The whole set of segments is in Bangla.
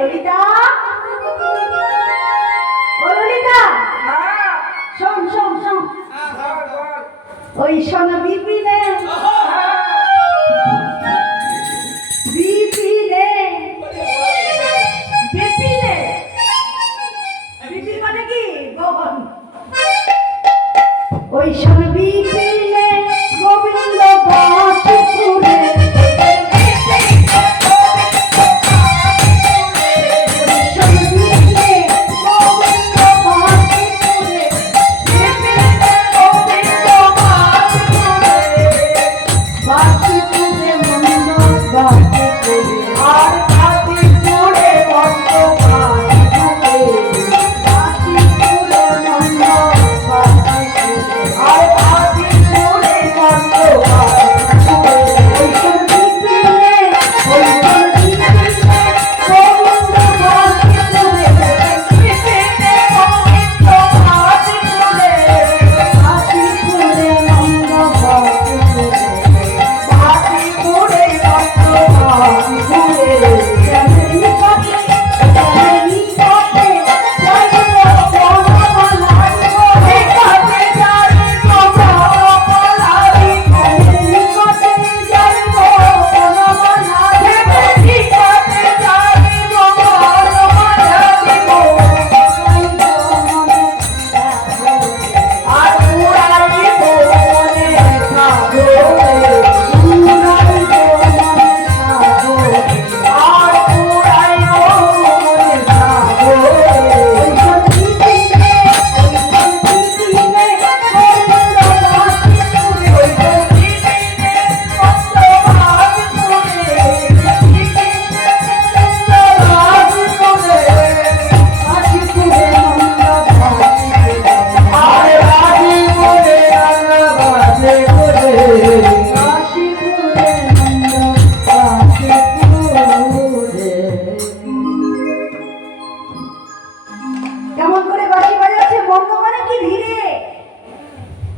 ললিতা, ও ললিতা, শোন শোন শোন, ওই শোন বিপিনে, বিপিনে, বিপিনে, বিপিন মানে কি গোবন, ওই শোন বিপিনে গোবিন্দ বাসুপুরে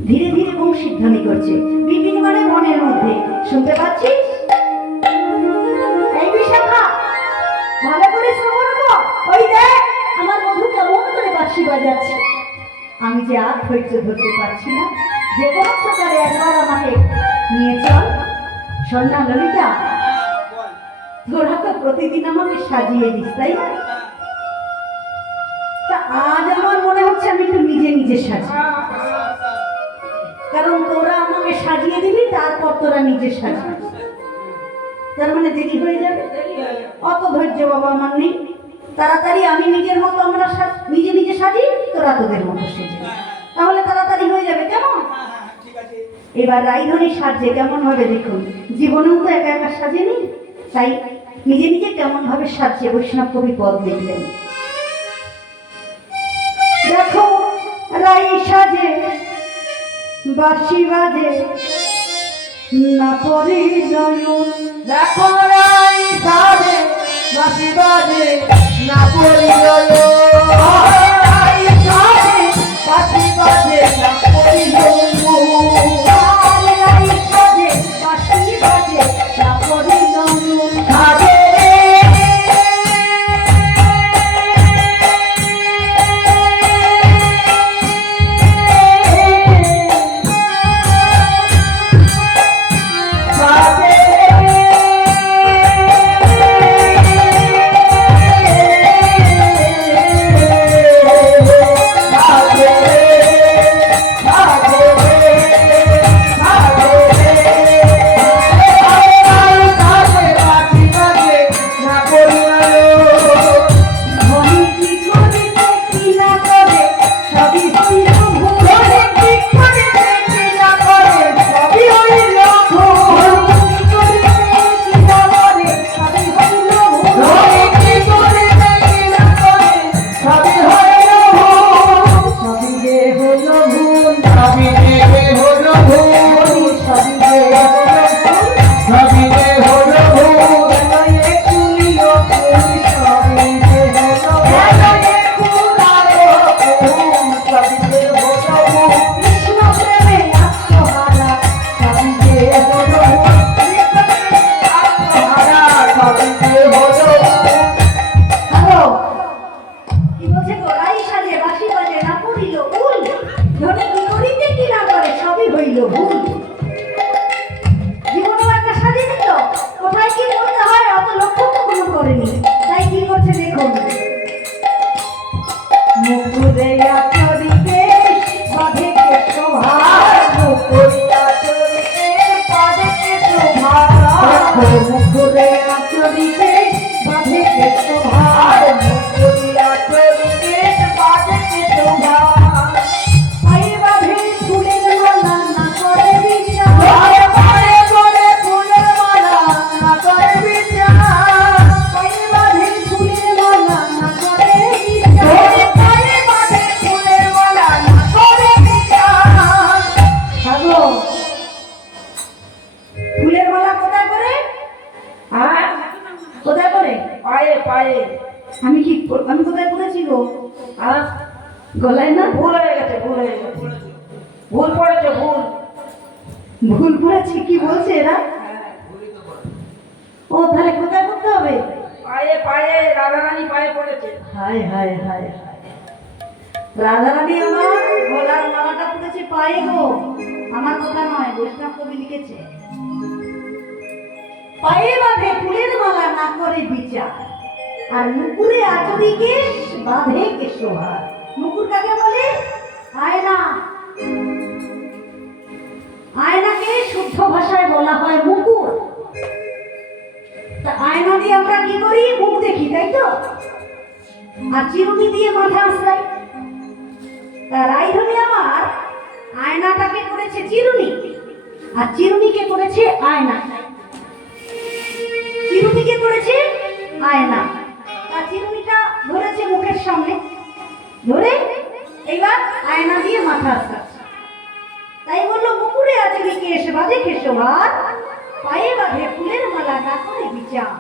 ধীরে ধীরে বংশীধ্বনি করছে, বিপিন মানে মনের মধ্যে। শুনতে পাচ্ছিস? এই বিশাখা, ভালো করে শ্রবণ কর। ওই দেখ আমার মধু কেমন করে বাঁশি বাজাচ্ছে। আমি যে আর ধৈর্য ধরতে পারছি না, যে কোনো প্রকারে একবার আমাকে নিয়ে চল। শোন না ললিতা, তোরা তো প্রতিদিন আমাকে সাজিয়ে দিস, তাই না? তা আজ আমার মনে হচ্ছে আমি একটু নিজে নিজে সাজি, কারণ তোরা আমাকে সাজিয়ে দিবি, তারপর তোরা নিজে সাজিয়ে, তার মানে দেরি হয়ে যাবে। অত ধৈর্য বাবা আমার নেই, তাড়াতাড়ি আমি নিজের মতো আমরা নিজে নিজে সাজি, তোরা তোদের মতো সেজে, তাহলে তাড়াতাড়ি হয়ে যাবে। কেমন? এবার রাইধনী সাজে কেমন ভাবে দেখুন, জীবনেও তো একা একা সাজেনি, তাই নিজে নিজে কেমন ভাবে সাজছে বৈষ্ণব কবি পদ লিখলেন। দেখো রাই সাজে বাঁশি বাজে না পরিণয়, দেখো রাই সাজে বাঁশি বাজে না পরিণয়, রাই সাজে বাঁশি বাজে না পরিণয়, রাই সাজে বাঁশি বাজে না পরিণয়। পায়ে পায়ে। আমি কোথায় পড়েছি গো? হ্যাঁ, গলায় না? ভুল হয়ে গেছে, ভুল হয়ে গেছে, ভুল পড়েছে, ভুল। ভুল পড়েছি? কি বলছে এরা? ও তাহলে কোথায় পড়তে হবে? পায়ে পায়ে, রাধারানী পায়ে পড়েছে। হায় হায় হায় হায়, রাধারানী আমার গলার মালাটা পড়েছে পায়ে গো। আমার কথা নয়, বৈষ্ণব কবি লিখেছে, পায়ে বাঁধে ফুলের মালা না করে বিচার, আর নুপুরে আচরিকে বাঁধে কেশোভার। নুপুর কাকে বলে? আয়না। আয়নাকে শুদ্ধ ভাষায় বলা হয় মুকুর। তা আয়না দিয়ে আমরা কি করি? মুখ দেখি, তাই তো? আর চিরুনি দিয়ে মাথা আশ্রাই। তা রাইধনী আমার আয়নাটাকে করেছে চিরুনি, আর চিরুনিকে করেছে আয়না। চিরুনিকে করেছে আয়না, আর চিরুনিটা ধরেছে মুখের সামনে, ধরে এবার আয়না দিয়ে মাথা আশ্রাচ্ছে। তাই বললো মুকুরে আছে কেশ বাঁধে কেশোভার, পায়ে বাঁধে ফুলের মালা না করে বিচার।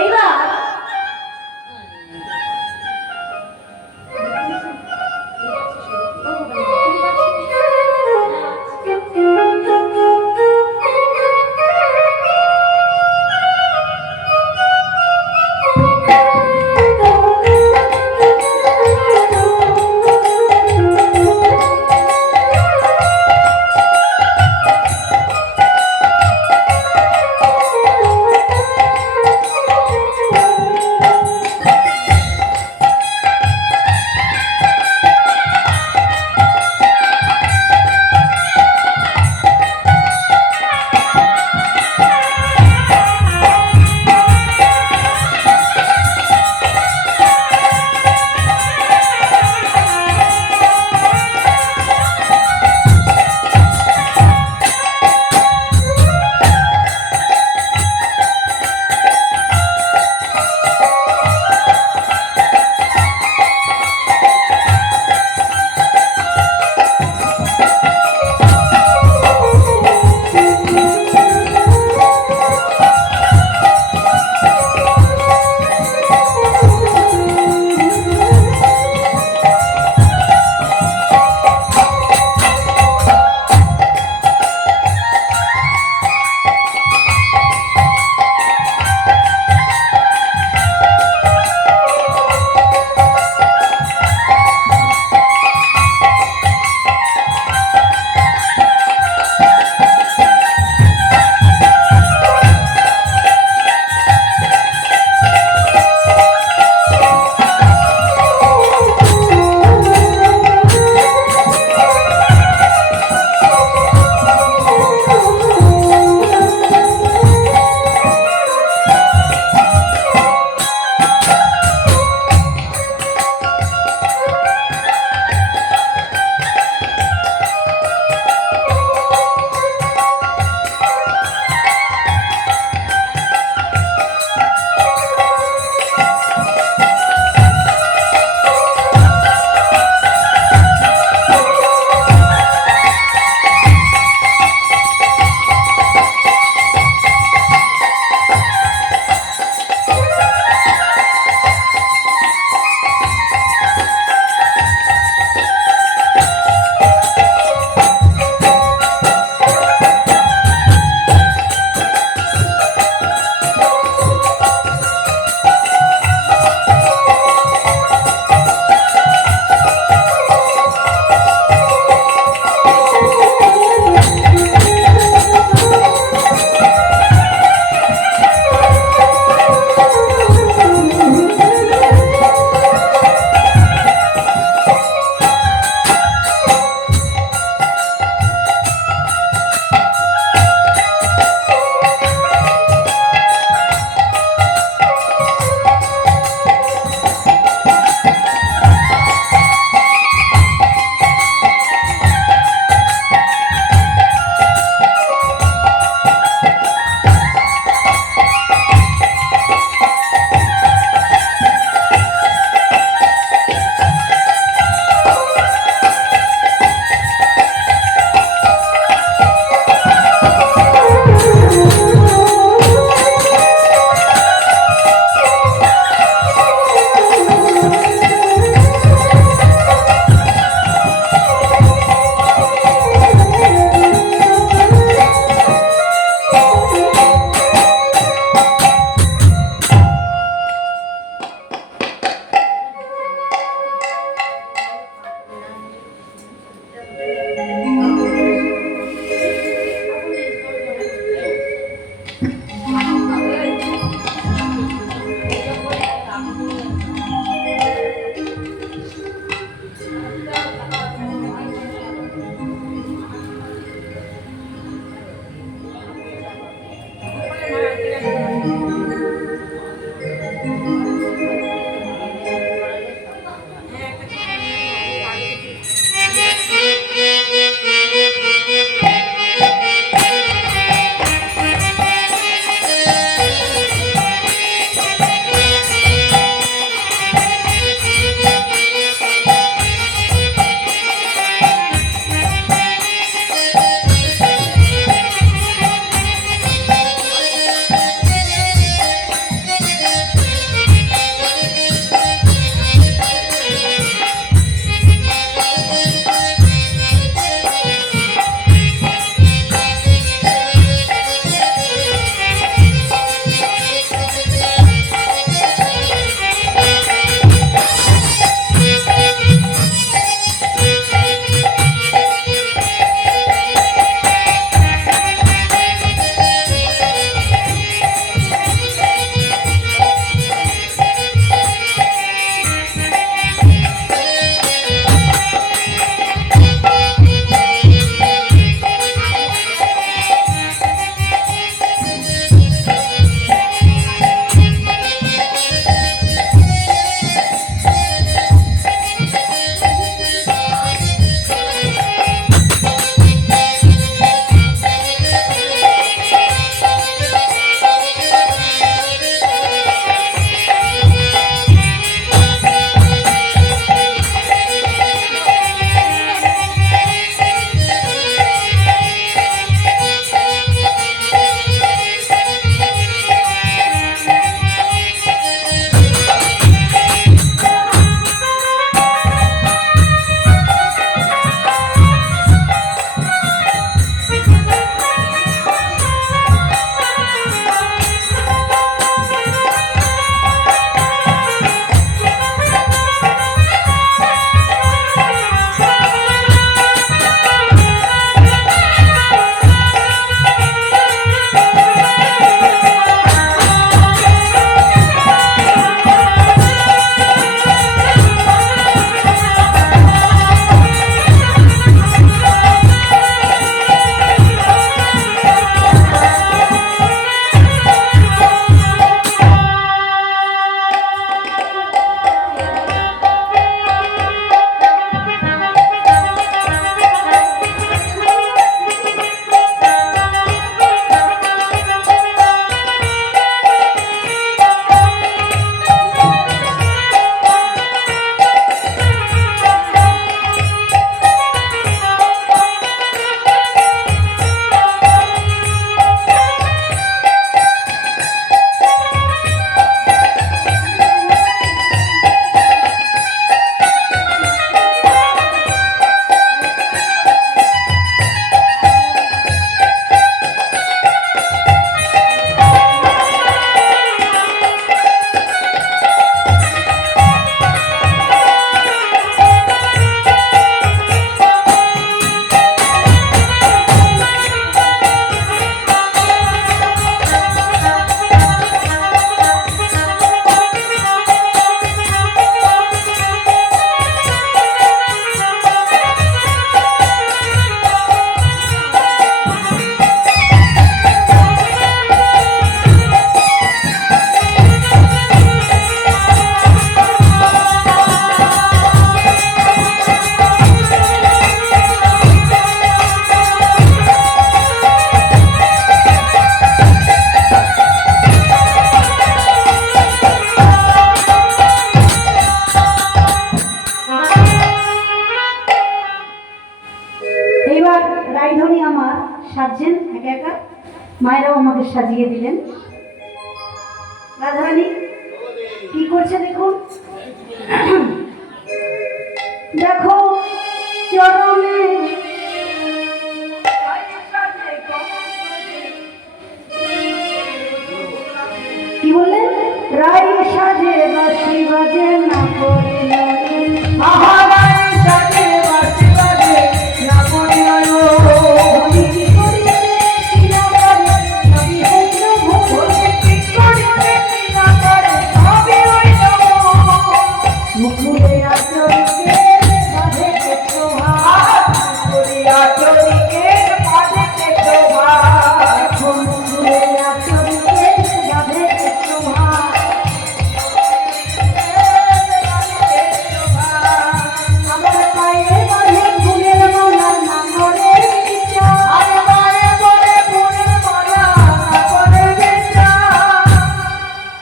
এইবার সাজছেন একা একা, মায়েরাও আমাকে সাজিয়ে দিলেন। রাধারানী কি করছে দেখুন, দেখো চরণে কি বললেন, রাই সাজে বাঁশি বাজে না করে মহারাজ সাজে বাঁশি বাজে না করে মুকুলে আচরিকে বাঁধে শোভা, চরিকে বাজে শোভা, মুকুলে আচরিকে বাঁধে শোভা। আমার পায়ে বাঁধে ফুলের মালা না করে বিচার,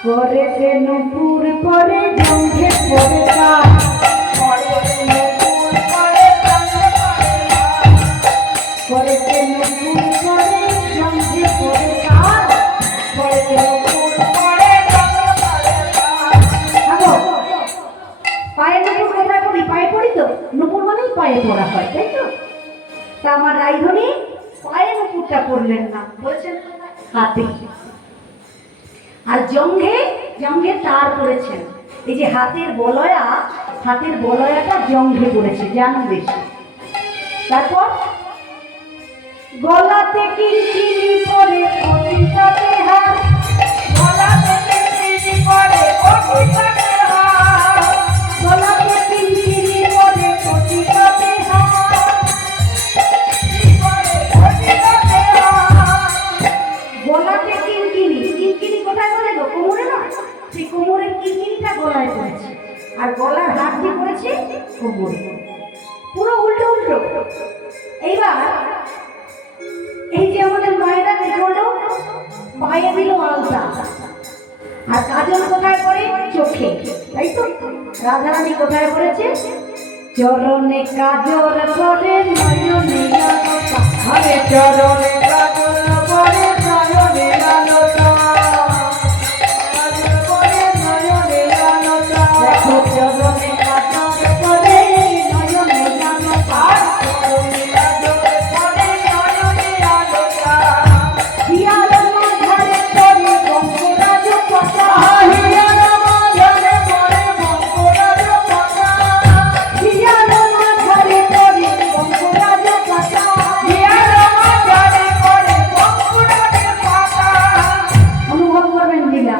করেছে নূপুর পরে জঙ্ঘে পরে কাজ, করেছে নূপুর পরে জঙ্ঘে পরে কাজ, করেছে থাকো। পায়ে নূপুর কোথায় পড়ি, পায়ে পড়ি তো, নূপুর মানেই পায়ে পড়া হয়, তাই তো? তা আমার রাইধনী পায়ে নূপুরটা পড়লেন না, বলছেন হাতে। আর জঙ্ঘে জঙ্ঘে তার করেছেন, এই যে হাতের বলয়াটা জঙ্ঘে করেছে, জানো বেশি। তারপর গলাতে কিনকিনি পরে কটিটাতে হার, গলাতে কিনকিনি পরে কটিটাতে হার, গলাতে কিনকিনি, কিনকিনি কোথায় বলে গো, কোমরে না, সেই কোমরের কিনকিনিটা গলায় পড়েছে, আর গলার হাত দিয়ে পড়েছে কোমরে, পুরো উল্টো উল্টো। এইবার এই যে আমাদের মায়েরা কি করলো, পায়ে দিল আলতা, আর কাজল কোথায় পড়ে, চোখে, তাই তো? রাধারানী কোথায় পড়েছে, চরণে কাজল পড়ে নয়নে আলোকা, হরে চরণে কাজল পরে নয়নে আলোকা, কাজল পরে নয়নে আলোকা, দেখো চরণে কাজল পড়ে নয়নে আলোকা, চরণে কাজল পরে নয়নে আলোকা, হিয়ার মাঝারে পড়ে বঙ্গরাজ কথা, হিয়ার মাঝারে পরে বঙ্গরাজ কথা, হিয়ার মাঝারে পড়ে বঙ্গরাজ কথা। হিয়ার মাঝারে পরে বঙ্গরাজ কথা। অনুভব করবেন দিলা,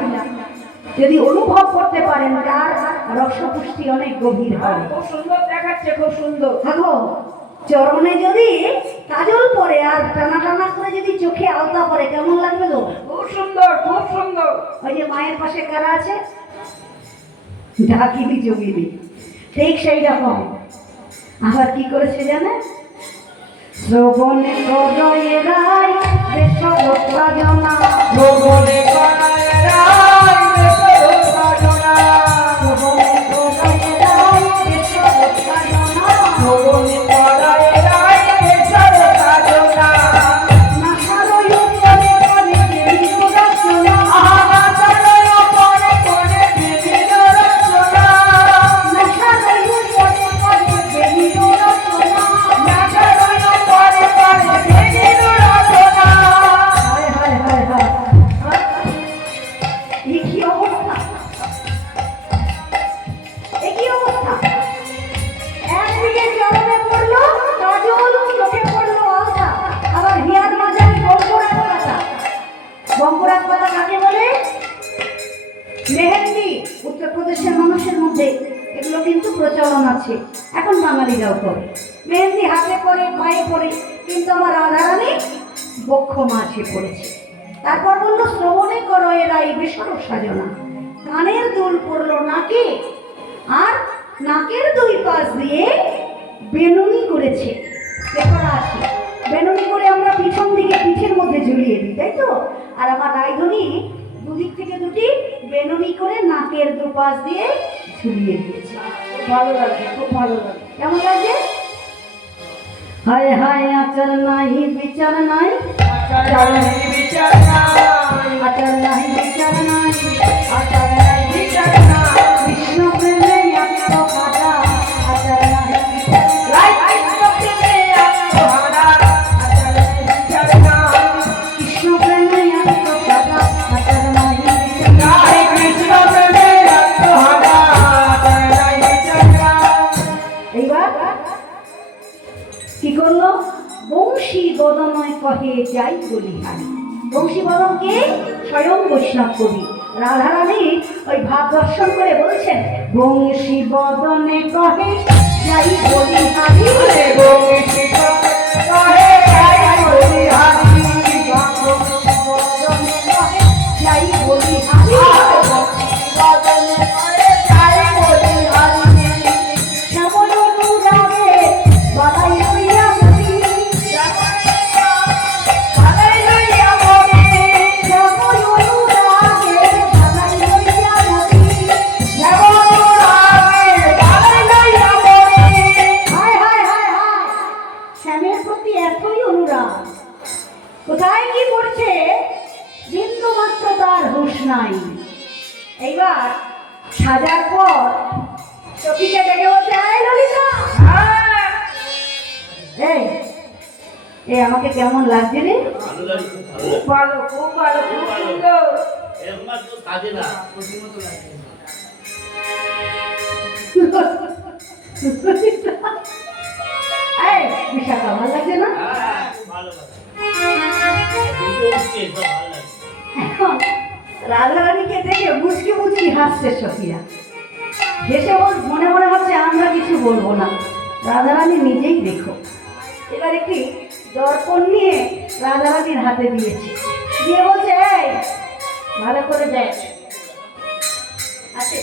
যদি অনুভব করতে পারেন তার রসপুষ্টি অনেক গভীর হয়। খুব সুন্দর দেখাচ্ছে, খুব সুন্দর। দেখো চরণে যদি কাজল পরে আর টানা টানা করে যদি চোখে আলতা পরে কেমন লাগবে গো? খুব সুন্দর, খুব সুন্দর। ওই যে মায়ের পাশে কারা আছে, ঢাকিনি জমিনি, ঠিক সেই রকম। আবার কি করেছে জানে, শ্রবণে করয়ে রায় দেশর সাজনা, ভগবানে করায় রায় দেশর সাজনা, শ্রবণে করয়ে রায় দেশর সাজনা, ভগবানে করায় রায় দেশর সাজনা, নাসারয় উপরে করে দেবীর রচনা, আহারাতলয় পরে পরে বিভিন্ন রচনা, নাসারয় উপরে করে দেবীর রচনা। নাগারয় পরে পরে বিভিন্ন রচনা। হায় হায় হায় হায়, এ কি অবস্থা, এ কি অবস্থা! একদিকে চরণে পড়লো কাজল, চোখে পড়লো আলতা, আবার হিয়ার মাঝারে বঙ্গরাজ কথা। বঙ্গরাজ কথা কাকে বলে? মেহেন্দি। উত্তরপ্রদেশের মানুষের মধ্যে এগুলো কিন্তু প্রচলন আছে, এখন বাঙালিরাও করে। মেহেন্দি হাতে পরে, পায়ে পরে, কিন্তু আমার রাধারানী বক্ষ মাঝে পড়েছে। তারপর বললো শ্রবণে করো এরা এই বেসর সাজনা, কানের দুল পড়লো নাকে, আর নাকের দুই পাশ দিয়ে বেনুনি করেছে। দেখরা আসি, বেনুনি করে আমরা পিছন দিকে পিঠের মধ্যে ঝুলিয়ে দিই, তাই তো? আর আমার রাইধনী দুদিক থেকে দুটি বেনুনি করে নাকের দুপাশ দিয়ে ঝুলিয়ে দিয়েছে। খুব ভালো লাগে, খুব ভালো লাগে। কেমন লাগে? হায় হায় আচার নাই বিচার নাই, আচার নাই বিচার নাই, আচার নাই বিচার নাই, আচার নাই বিচার নাই, কৃষ্ণ প্রেমে আত্মহারা, আচার নাই বিচার নাই, লাই কৃষ্ণ প্রেমে আত্মহারা, আচার নাই বিচার নাই, কৃষ্ণ প্রেমে আত্মহারা, আচার নাই বিচার নাই। লাই কৃষ্ণ প্রেমে আত্মহারা, আচার নাই বিচার নাই। এইবার কি করলো? বংশী বদনয় কহে যাই বলিহারি। বংশী বদন কে? স্বয়ং বৈষ্ণব কবি রাধারানী ওই ভাব দর্শন করে বলছেন, বংশী বদনে কহে যাই বলিহারি, বংশী কহে যাই বলিহারি, বংশী বদনে কহে যাই বলিহারি, বদনে কহে যাই বলিহারি, শ্যামল অনুরাগে বালাই লইয়া মরি, ভালাই লইয়া মরে, শ্যামল অনুরাগে বালাই লইয়া মরি। যেমন রাগে ভালাই লইয়া মরে। হায় হায় হায় হায়, শ্যামের প্রতি এতই অনুরাগ, কোথায় কি করছে বিন্দু মাত্র তার হুঁশ নাই। এইবার সাজার পর সখীকে ডেকে বলছে, এই ললিতা, এই এ আমাকে কেমন লাগছে রে? ভালো লাগে, খুব ভালো খুব ভালো, খুব ভালো, খুব সুন্দর। এরকম আর কেউ সাজে না। এই বিশাখা, ভালো লাগছে না? হ্যাঁ, খুব ভালো লাগে। কিন্তু উঠছে, সব ভালো লাগে। এখন রাধারানীকে দেখে মুচকি মুচকি হাসছে সখীরা। হেসে মনে মনে হচ্ছে আমরা কিছু বলবো না, রাধারানী নিজেই দেখো। এবার একটি দর্পণ নিয়ে রাধারানীর হাতে দিয়েছে, দিয়ে বলছে, এই ভালো করে দেখ। আছে?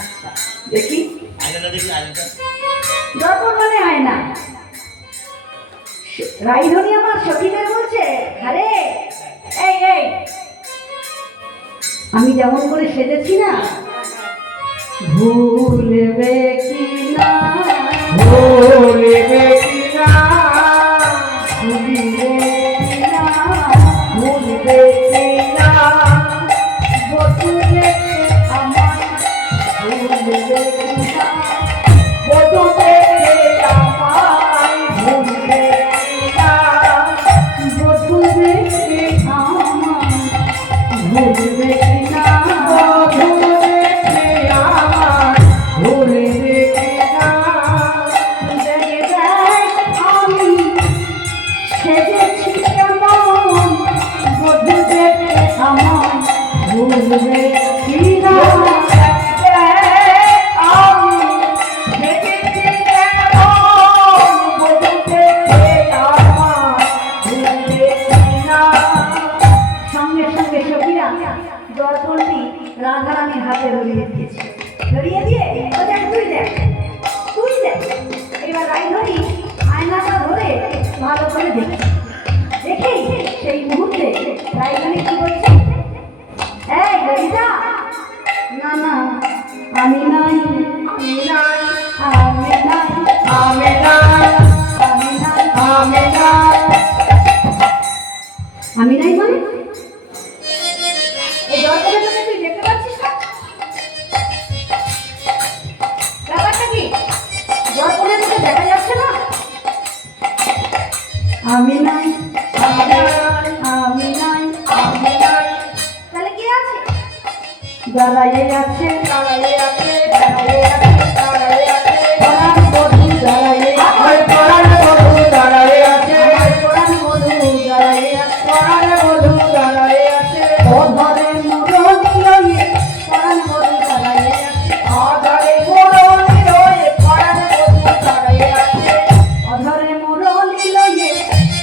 আচ্ছা দেখি। আয়নাটা দেখি, আয়নাটা। দর্পণ মানে আয়না। রাইধনী আমার সখীদের বলছে, আরে এই এই আমি যেমন করে সেজেছি না, ভুলবে কি না, ভুলিবে কিনা, ভুলিবে কি না, ভুলিবে কিনা, বধূকে আমার ভুলবে কি না, বধূ দেখে আমায় ভুলিবে কিনা, বধূকে আমার ভুলবে কি না, বধূ দেখে আমায় ভুলিবে কিনা, দেখে দেখ আমি সেজেছি কেমন, বধূ দেখে আমার ভুলবে কি না। আমি দেখেছি কেমন, বধূ দেখে আমায় ভুলিবে কিনা। সঙ্গে সঙ্গে সখীরা দর্পণটি রাধারানীর হাতে ধরিয়ে দিয়েছে, ধরিয়ে দিয়ে বলছে, তুই দেখ, তুই দেখ। এবার রাইধনী আয়নাটা ধরে ভালো করে দেখে, দেখেই সেই মুহূর্তে রাইধনী কি বলছে, এই ললিতা, না না আমি নাই, আমি নাই, আমি নাই, আমি নাই, আমি নাই, আমি নাই, আমি নাই মানে এই দর্পণের মধ্যে তুই দেখতে পাচ্ছিস না? ব্যাপারটা কি? দর্পণের মধ্যে দেখা যাচ্ছে না? আমি নাই, আমি নাই, আমি নাই, আমি নাই, তাহলে কে আছে? দাঁড়াইয়ে আছে, দাঁড়াইয়ে আছে, দাঁড়াইয়ে আছে, দাঁড়াইয়ে আছে, পরাণ বধূ দাঁড়াইয়ে আছে, ওই পরাণ বধূ দাঁড়াইয়ে আছে, পরাণ বধূ দাঁড়াইয়ে আছে, পরাণ বধূ দাঁড়াইয়ে আছে, অধরে মুরন লইয়ে পরাণ বধূ দাঁড়াইয়ে আছে, আধারে মোড়নি রয়ে পরাণ বধূ দাঁড়াইয়ে আছে, অধরে মুরলি লইয়ে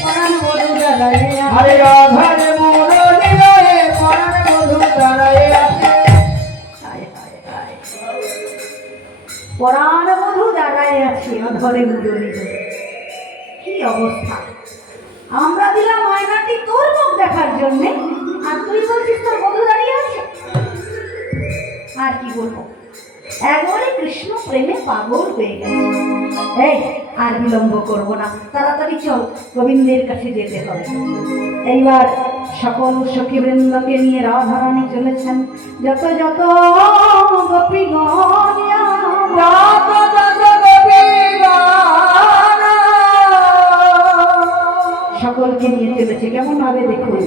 পরাণ বধূ দাঁড়াইয়ে আছে। আরে আধারে মোড়নি রয়ে পরাণ বধূ দাঁড়াইয়ে আছে। হায় হায় হায়, পরাণ বধূ দাঁড়ায় আছে অধরে মুরলি ধরে। কি অবস্থা! আমরা দিলাম আয়নাটি তোর মুখ দেখার জন্যে, আর তুই বলছিস তোর বধূ দাঁড়িয়ে আছে। আর কি বলবো, একবারে কৃষ্ণ প্রেমে পাগল হয়ে গেছে। এই আর বিলম্ব করবো না, তাড়াতাড়ি চল, গোবিন্দের কাছে যেতে হবে। এইবার সকল সখীবৃন্দকে নিয়ে রাধারানী চলেছেন। যত যত গোপীগণ সকলকে নিয়ে চলেছে কেমন ভাবে দেখুন।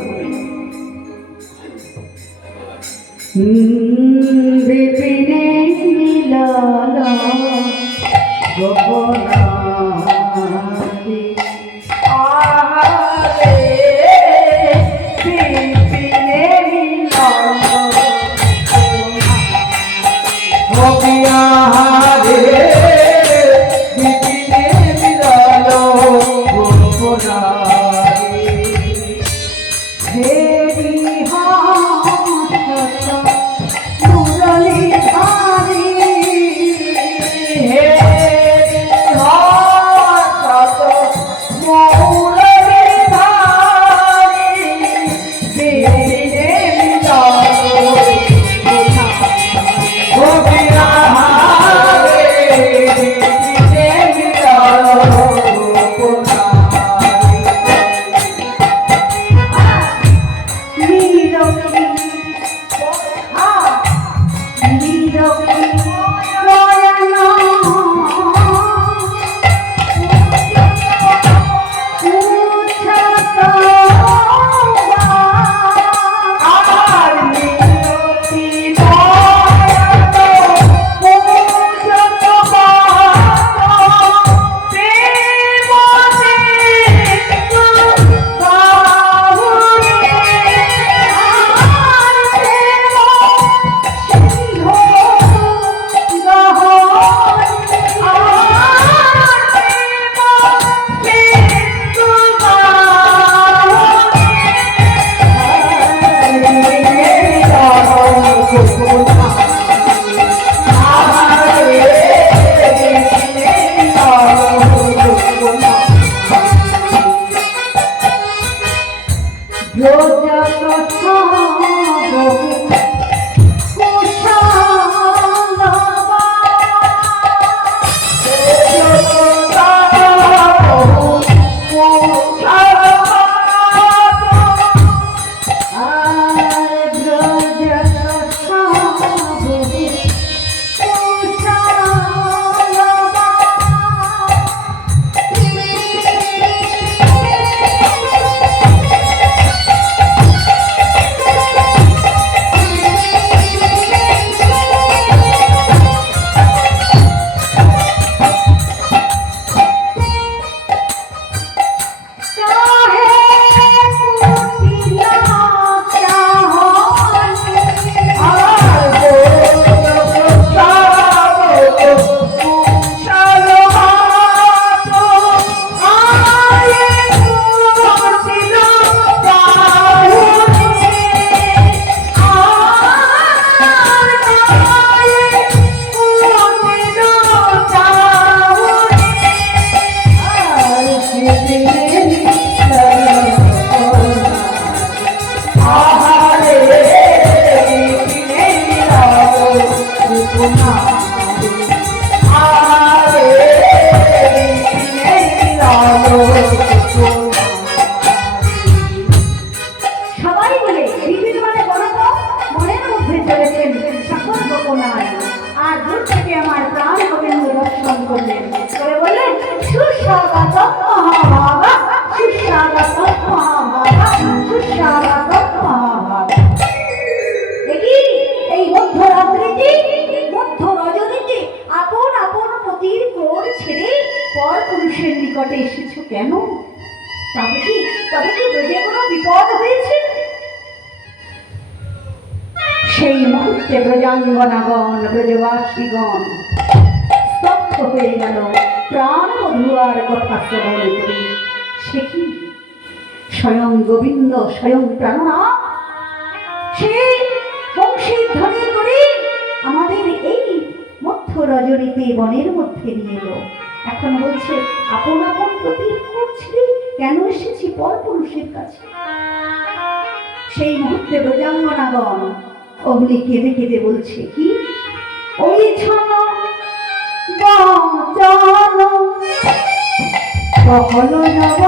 বিপিনে মিলন গোপনাদি আহারে বিপিনে মিলন গোপিয়াহারে বিপিনে মিলন গোপনাদি হেরি হাসত মুরলী ধারি হেরি হাসত মুরলী ধারি বিপিনে মিলন গোপিয়াহারে বিপিনে মিলন গোপনাদি নীরবী নীরবী নয়ন উচ্ছ্বাস আর মিনতি ময়ত পূজত বাত প্রেমতে বাহুরে আর প্রেম সিন্ধু গহন আর প্রেম সিন্ধু সবাই বলে বিপিন মানে বলো তো মনের মধ্যে চলেছেন সকল গোপনায়। আর দূর থেকে আমার প্রাণ গোবিন্দ দর্শন করলেন করে বললেন সুস্বাগত মহাভাগা সুস্বাগত মহাভাগা সুস্বাগত মহাভাগা। দেখি এই মধ্যরাত্রিতে মধ্য রজনীতে আপন আপন পতির ক্রোড় ছেড়ে পর পুরুষের নিকটে এসেছো কেন? তবে কি ব্রজে কোনো বিপদ হয়েছে? সেই মুহূর্তে ব্রজাঙ্গনাগণ ব্রজবাসীগণ স্তব্ধ হয়ে গেল প্রাণ মধুয়ার কথা শ্রবণ করে। সে কি স্বয়ং গোবিন্দ স্বয়ং প্রাণনাথ সেই বংশীর ধ্বনি করে আমাদের এই মধ্য রজনীতে বনের মধ্যে নিয়ে এলো। এখন বলছে আপন আপন প্রতির করছি কেন এসেছি পর পুরুষের কাছে। সেই মুহূর্তে ব্রজাঙ্গনাগণ অগ্নি কেঁদে কেঁদে বলছে কি ওই ছন বচন কখনো যাব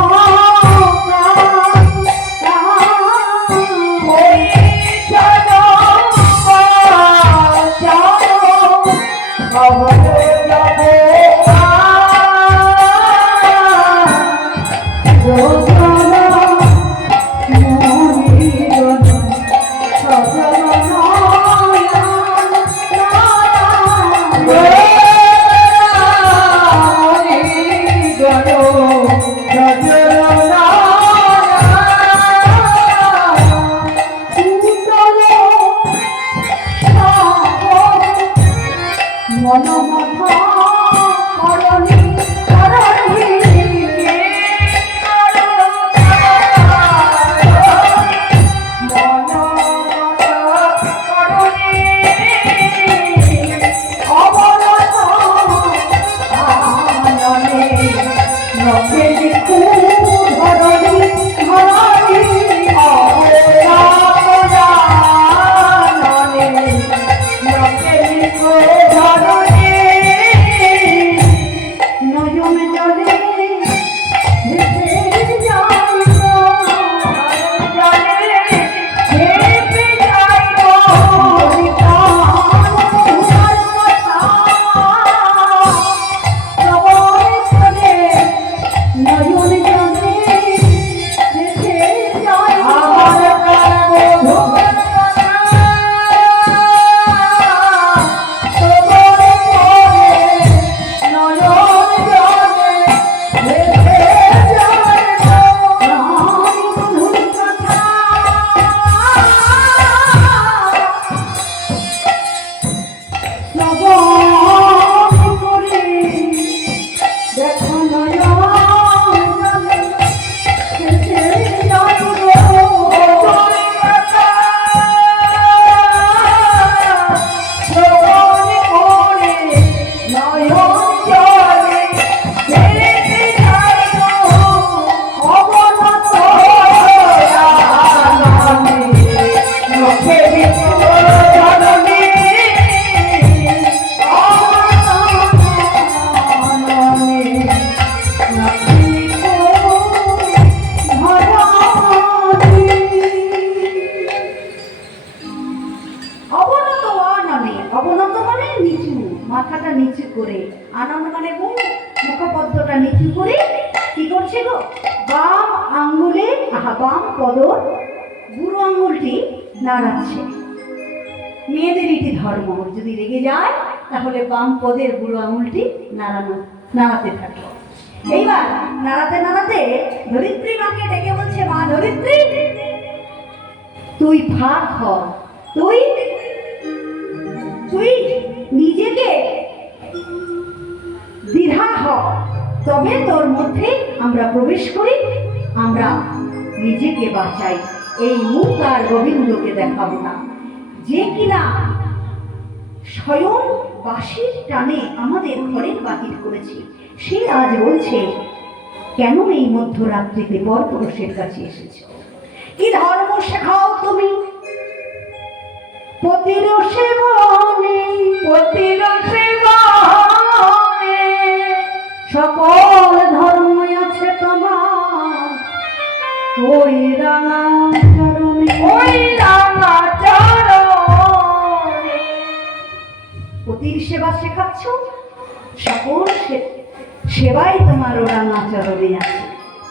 পদর বুড়ো আঙুলটি নাড়াচ্ছে। মেয়েদের এটি ধর্ম, যদি রেগে যায় তাহলে বাম পদের বুড়ো আঙুলটি নাড়াতে থাকে। এইবার নাড়াতে নাড়াতে ধরিত্রী মাকে ডেকে বলছে, মা ধরিত্রী, তুই ফাঁক হ, তুই নিজেকে দ্বিধা হ, তবে তোর মধ্যে আমরা প্রবেশ করি, আমরা নিজেকে বাঁচাই। এই মুখ আর গোবিন্দকে দেখাবো না, যে কিনা স্বয়ং বাঁশির টানে আমাদের ঘরের বাতিল করেছে, সে আজ বলছে কেন এই মধ্যরাত্রিতে পরপুরুষের কাছে এসেছ? কি ধর্ম শেখাও তুমি? পতির সেবনে, পতির সেবনে সকল ধর্ম আছে তোমার, ওই রাঙা চরণে, ওই রাঙা চরণে। পতির সেবা শেখাচ্ছ, সকল সেবাই তোমার ও রাঙা চরণে আছে।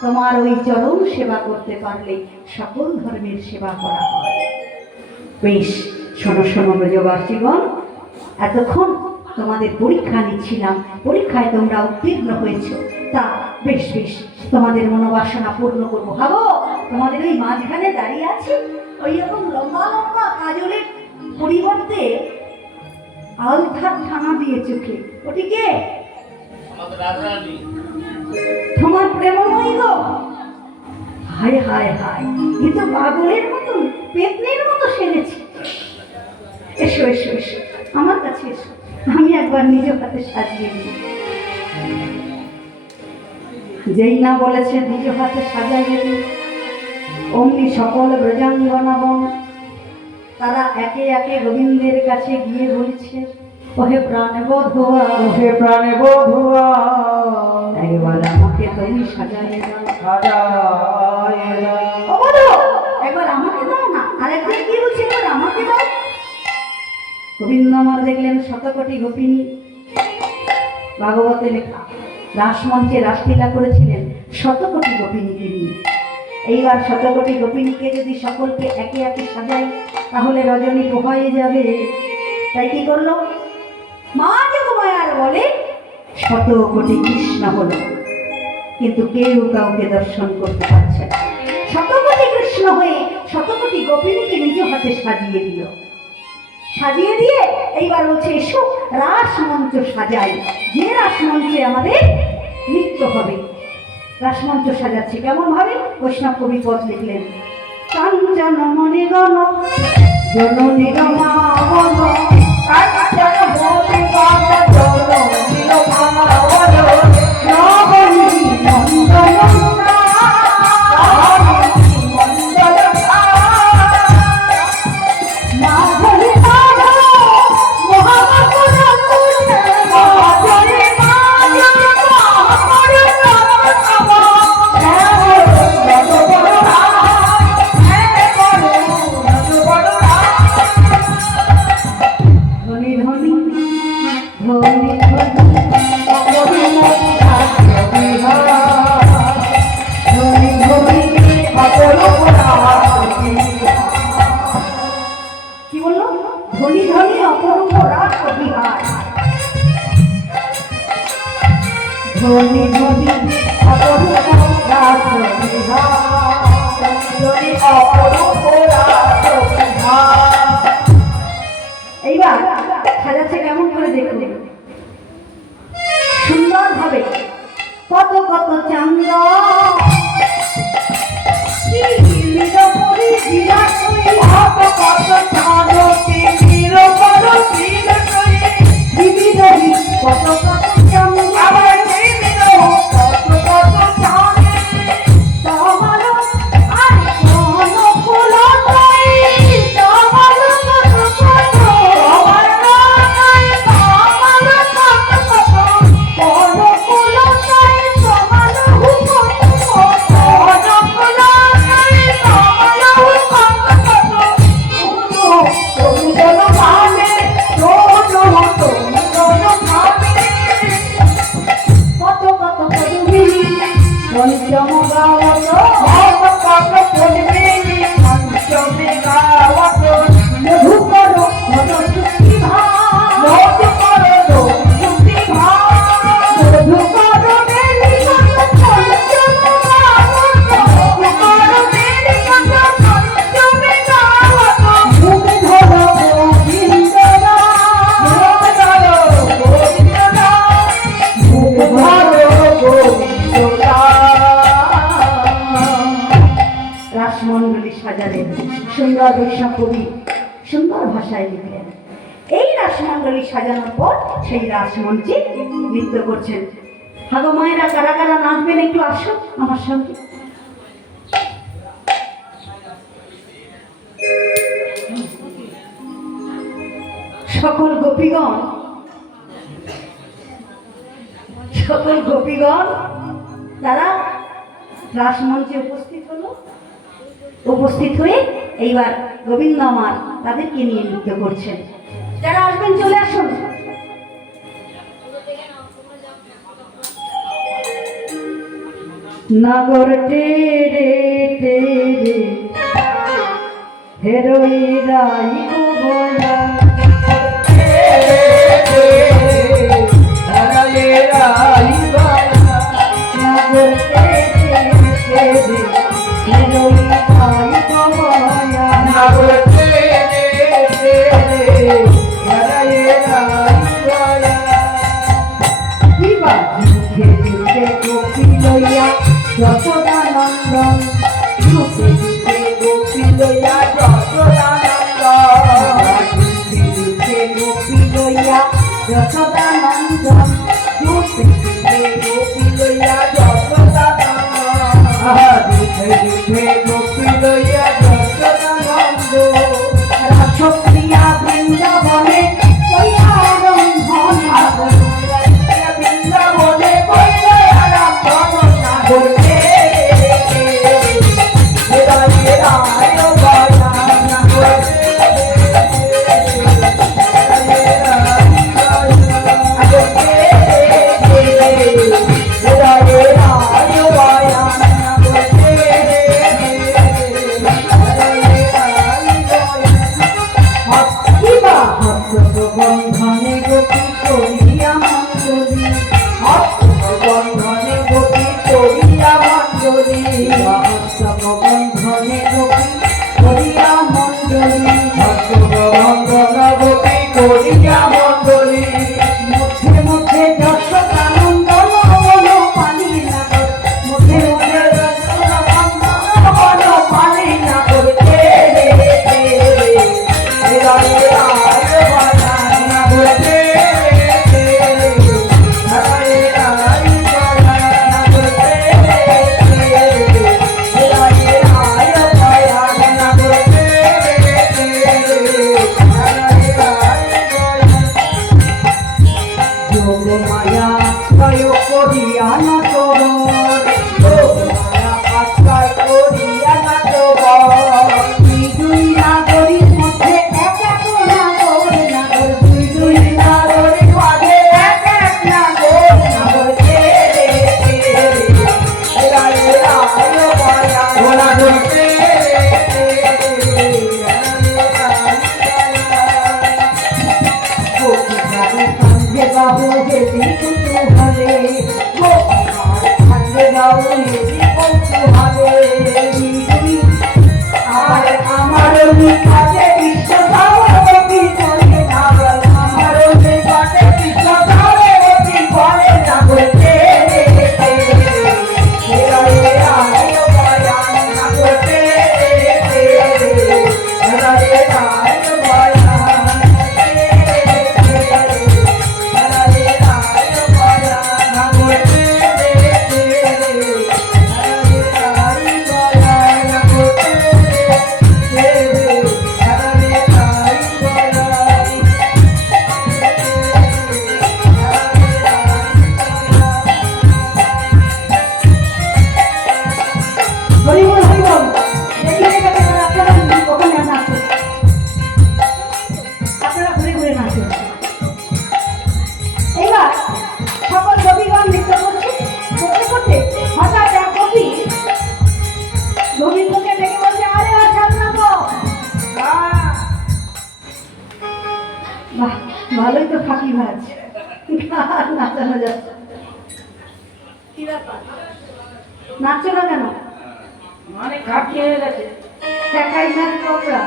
তোমার ওই চরণ সেবা করতে পারলে সকল ধর্মের সেবা করা হয়। বেশ, শোনো শোনো ব্রজবাসীগণ, এতক্ষণ তোমাদের পরীক্ষা নিচ্ছিলাম, পরীক্ষায় তোমরা উত্তীর্ণ হয়েছ, তা বেশ বেশ তোমাদের মনোবাসনা পূর্ণ করবো। ভাবো তোমাদের ওই মাঝখানে দাঁড়িয়ে আছে ওই রকম লম্বা লম্বা কাজলের পরিবর্তে আলথার ঠানা দিয়ে চোখে, ওটি কে? আমাদের রাজরানী। তোমার প্রেমময়ী গো। হায় হায় হায়, এ তো পাগলের মতন, পেতনির মতো সেরেছে। এসো এসো এসো, আমার কাছে এসো, আমি একবার নিজ হাতে সাজিয়ে দিই। যেই না বলেছে নিজ হাতে সাজাইয়ে দিই, অমনি সকল ব্রজাঙ্গনাবন তারা একে একে গোবিন্দের কাছে গিয়ে বলছে, ওহে প্রাণে বধুয়া, ওহে প্রাণে বধুয়া, একবার আমাকে তুমি সাজাইয়ে দাও, সাজায়ে দাও। ও বধূ, একবার আমাকে দাও না। আর একবার কি বলছে, একবার আমাকে দাও। গোবিন্দ আমার দেখলেন শতকোটি গোপিনী, ভাগবতে লেখা, রাসমঞ্চে রাসলীলা করেছিলেন শতকোটি গোপিনীকে নিয়ে। এইবার শতকোটি গোপিনীকে যদি সকলকে একে একে সাজাই তাহলে রজনী পোহায়ে যাবে। তাই কি করলো, মা যোগমায়ার বলে শত কোটি কৃষ্ণ হলো, কিন্তু কেউ কাউকে দর্শন করতে পারছে না। শত কোটি কৃষ্ণ হয়ে শত কোটি গোপিনীকে নিজ হাতে সাজিয়ে দিল। সাজিয়ে দিয়ে এইবার বলছে, এসো রাসমঞ্চ সাজাই, যে রাসমঞ্চে আমাদের নৃত্য হবে। রাসমঞ্চ সাজাচ্ছে কেমন ভাবে? বৈষ্ণব কবি পদ লিখলেন, কাঞ্চন মণিগণ জননী রমাবন, কাঞ্চন মণিগণ জননী রমাবন, নবনী নন্দন মাধবী কি বললো? ধনী ধনী অপরূপ রাস বিহার, ধনী ধনী অপরূপ রাস বিহার, ধনী অপরূপ রাস বিহার। এইবার সাজাচ্ছে কেমন করে দেখুন, সুন্দর ভাবে। কত কত চান্দ কত কত চান্দ আবার বিবিধ কত কত চাঁদ, তোমার আর কোন ফুল রাসমণ্ডলী সাজালেন। সুন্দর বৈষ্ণব কবি সুন্দর ভাষায় লিখলেন। এই রাসমণ্ডলী সাজানোর পর সেই রাসমঞ্চে নৃত্য করছেন। হাগো মায়েরা, কারা কারা নাচবেন একটু আসো আমার সঙ্গে। সকল গোপীগণ, সকল গোপীগণ তারা রাসমঞ্চে উপস্থিত হলো। উপস্থিত হয়ে এইবার গোবিন্দ আমার তাদেরকে নিয়ে নৃত্য করছেন। যারা আসবেন চলে আসুন। নাগর টেরে টেরে হেরোই রাই গোবলা, নাগর টেরে টেরে হেরোই রাই গোবলা। যুগে যুগে গোপী লইয়া যশোদানন্দন, যুগে যুগে গোপী লইয়া যশোদানন্দন, যুগে যুগে গোপী লইয়া যশোদানন্দন, যুগে যুগে গোপী লইয়া রাসক্রিয়া বৃন্দাবনে কইয়া রন্ধন, বৃন্দাবনে কইয়া রন্ধন। নাগরকে বন্ধনে গোপী করিয়া মঞ্জরি, বন্ধনে গোপী করিয়া মঞ্জরি, বন্ধনে গোপী করিয়া মঞ্জরি, গোপী করিয়া মঞ্জরি। মধ্যে মধ্যে যশোদানন্দ বন পানি নাগর, মধ্যে মধ্যে যশোদানন্দ বন পানি নাগর। মায়া কয় করিয়া না তোর, মায়া আশ্রয় করিয়া না তোর। দুই নাগরীর মধ্যে এক এক নাগর, নাগর দুই দুই নাগরীর মাঝে এক এক নাগর। নাগর বাবু যেদি কুতুহলে, বাবু যেদি কৌতূহলে, আর আমার কাছে বিশ্ব ধারবতী করে নাগর, আমার কাছে বিশ্ব ধারবতী করে নাগর। এইবার সকল গোপীগণ নৃত্য করছে। করতে করতে হঠাৎ এক গোপী গোবিন্দকে ডেকে বলছে, আরে ছাড়না গো। বাহ, ভালোই তো ফাঁকি ভাজ, নাচানো যাচ্ছে। কি ব্যাপার, নাচছো না কেন? মানে খাটিয়ে হয়ে গেছে। একাই নাচ তোমরা,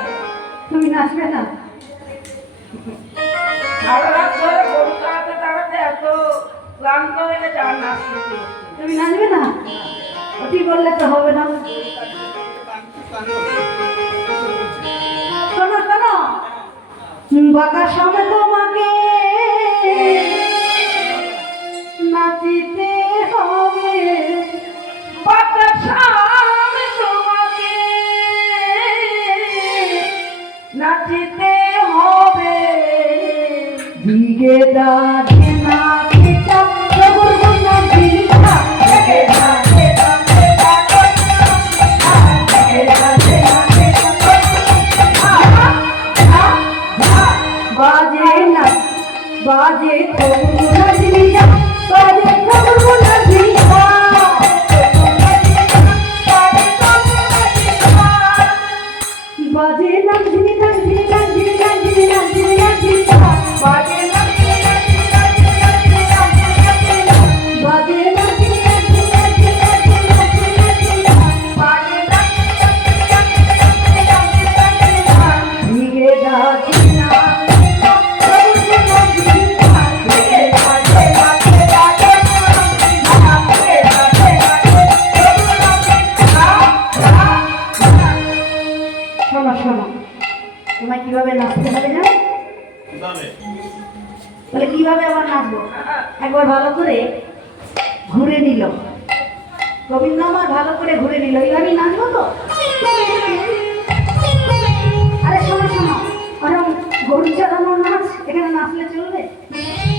তুমি নাচবে না? সারা রাত ধরে গরু চড়াতে চড়াতে এত ক্লান্ত হয়ে গেছে, আর নাচতে তুমি নাচবে না? ওটি বললে তো হবে না। শোনো শোনো, বাঁকা সামনে তোমাকে নাচিতে হবে, বাঁকা সামনে তোমাকে নাচিতে হবে, দিগে দাঁড়ে নাচিতে প্রভুর গুণা দিঘা, দিগে দাঁড়ে বাজে না বাজে খবর নাজিয়া, বাজে খবর নাজিয়া, বাজে নাজিনি নাজিনি নাজিনি নাজিনি নাজিনি নাজিয়া, বাজে নাজিনি নাজিনি নাজিনি নাজিনি, বাজে নাজিনি নাজিনি নাজিনি নাজিনি, বাজে নাজিনি দিগে দাঁড়ে শোনো শোনো, তোমায় কিভাবে নাচতে হবে জানো? বলে কিভাবে আবার নাচবো? একবার ভালো করে ঘুরে নিল, গোবিন্দ আমার ভালো করে ঘুরে নিল, এইভাবেই নাচবো তো? আরে শোনো শোনো, ওরকম গরু চালানোর নাচ এখানে নাচলে চলবে?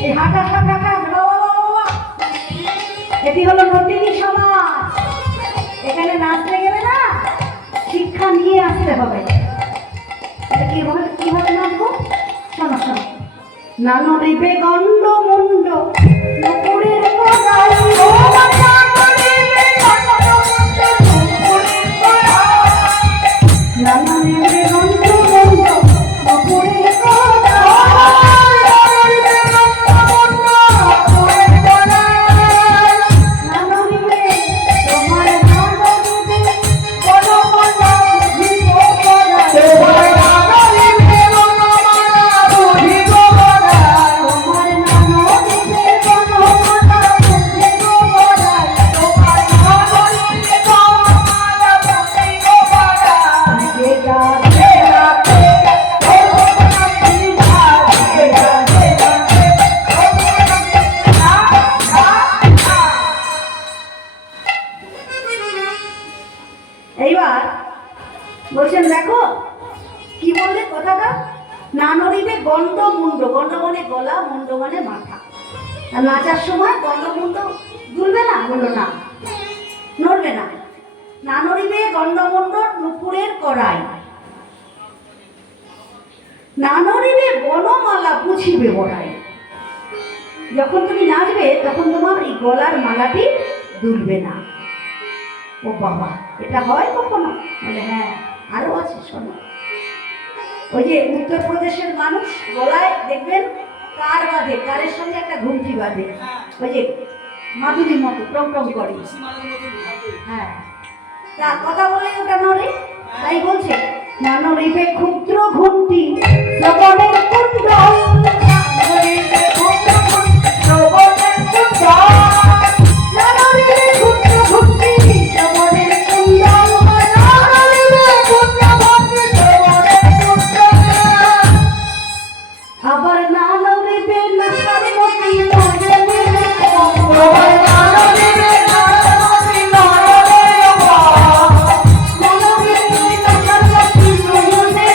এই হাঁটা হাঁটা হাঁটা, এটি হলো নন্দিনী সমাজ, এখানে নাচতে গেলে না শিক্ষা নিয়ে আসতে হবে। এটা কিভাবে কিভাবে নাচবো? শোনো শোনো, নানো রিবে গন্ড মুন্ড নুপুরের গলায়, ও বাবা করিবে গন্ড মুন্ড নুপুরের গলায়, নানো রিবে গন্ড মুন্ড নুপুরের গলায়, নানো রিবে গন্ড মুন্ড নুপুরের গলায়, নানো রিবে তোমার নানো রিবে বলো বলো বুঝিব গলায়, তোমার নানো রিবে বলো বলো বুঝিব গলায়, তোমার নানো রিবে বলো বলো বুঝিব গলায়, তোমার নানো রিবে বলো বলো বুঝিব গলায়, যে গাছে রাতে এইবার বলছেন দেখো কি বললে কথাটা, নানরিবে গন্ড মুন্ড, গন্ড মানে গলা, মুন্ড মানে মাথা, আর নাচার সময় গন্ড মুন্ড দুলবে না, বললো না, নড়বে না, নানরিবে গন্ড মুন্ড নুপুরের কড়াই, নানরিবে বনমালা পুছিবে বড়াই, যখন তুমি নাচবে তখন তোমার এই গলার মালাটি দুলবে না। ও বাবা, এটা হয় কখনো? বলে হ্যাঁ, আরো আছে শোনো। ওই যে উত্তরপ্রদেশের মানুষ গলায় দেখবেন কার বাঁধে, কারের সঙ্গে একটা ঘুমটি বাঁধে, ওই যে মাদুরির মতো টং টং করে, হ্যাঁ, তা কথা বলে ওটা নড়ে, তাই বলছে নানো রিবে ক্ষুদ্র ঘুমটি শ্রবণের কুণ্ডল, নানো রিবে ক্ষুদ্র ঘুমটি শ্রবণের কুণ্ডল, নানো রিবে ক্ষুদ্র ঘুমটি শ্রবণের কুণ্ডল, নানো রিবে ক্ষুদ্র ঘুমটি শ্রবণের কুণ্ডল, আবার নানো রিবে নাশার মতি নয়নে, আবার নানো রিবে নাশার মতি নয়নে, নানো রিবে নাশার মতি নয়নে, আবার নানো রিবে নাশার মতি নয়নে,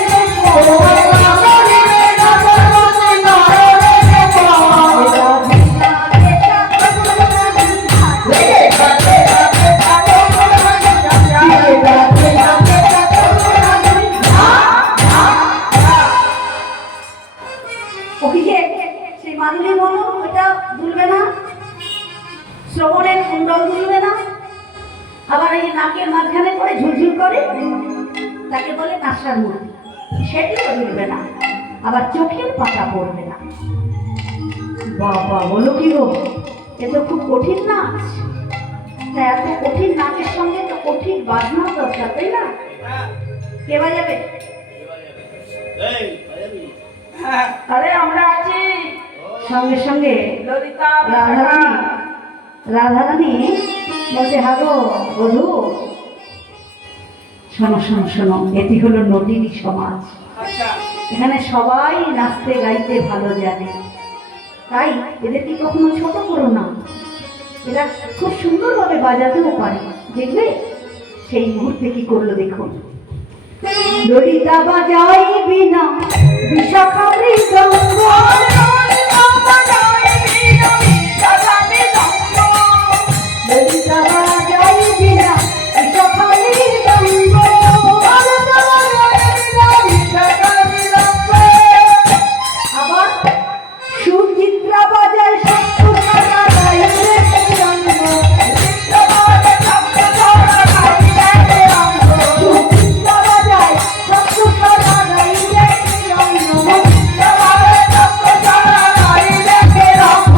ওই যে সেই মাদুলি বলো ওইটা দুলবে না, শ্রবণের কুণ্ডল দুলবে না, আবার এই নাকের মাঝখানে করে ঝুলঝুল করে তাকে বলে নাসার মূর্তি, সেটিও দুলবে না, আবার চোখের পাতা পড়বে না। বাবা বলো কি গো, এ তো খুব কঠিন নাচ, তা এত কঠিন নাচের সঙ্গে তো কঠিন বাজনা দরকার, তাই না? কে বাজাবে? আরে আমরা আছি সঙ্গে সঙ্গে। ললিতা রাধারানী বলছে হাগো বধূ, শোনো শোনো শোনো, এটি হলো নটিনী সমাজ। আচ্ছা এখানে সবাই নাচতে গাইতে ভালো জানে, তাই এদেরকে কখনো ছোট করো না। এরা খুব সুন্দরভাবে বাজাতেও পারে, দেখবে? সেই মুহূর্তে কি করলো দেখুন। ললিতা বাজাই বিনা বিশাখা মৃদঙ্গ, ললিতা বাজাই বিনা বিশাখা মৃদঙ্গ, আবার সুচিত্রা বাজায় সপ্তধারা গাইলে রঙ্গ, সুচিত্রা বাজায় সপ্তধারা গাইলে রঙ্গ,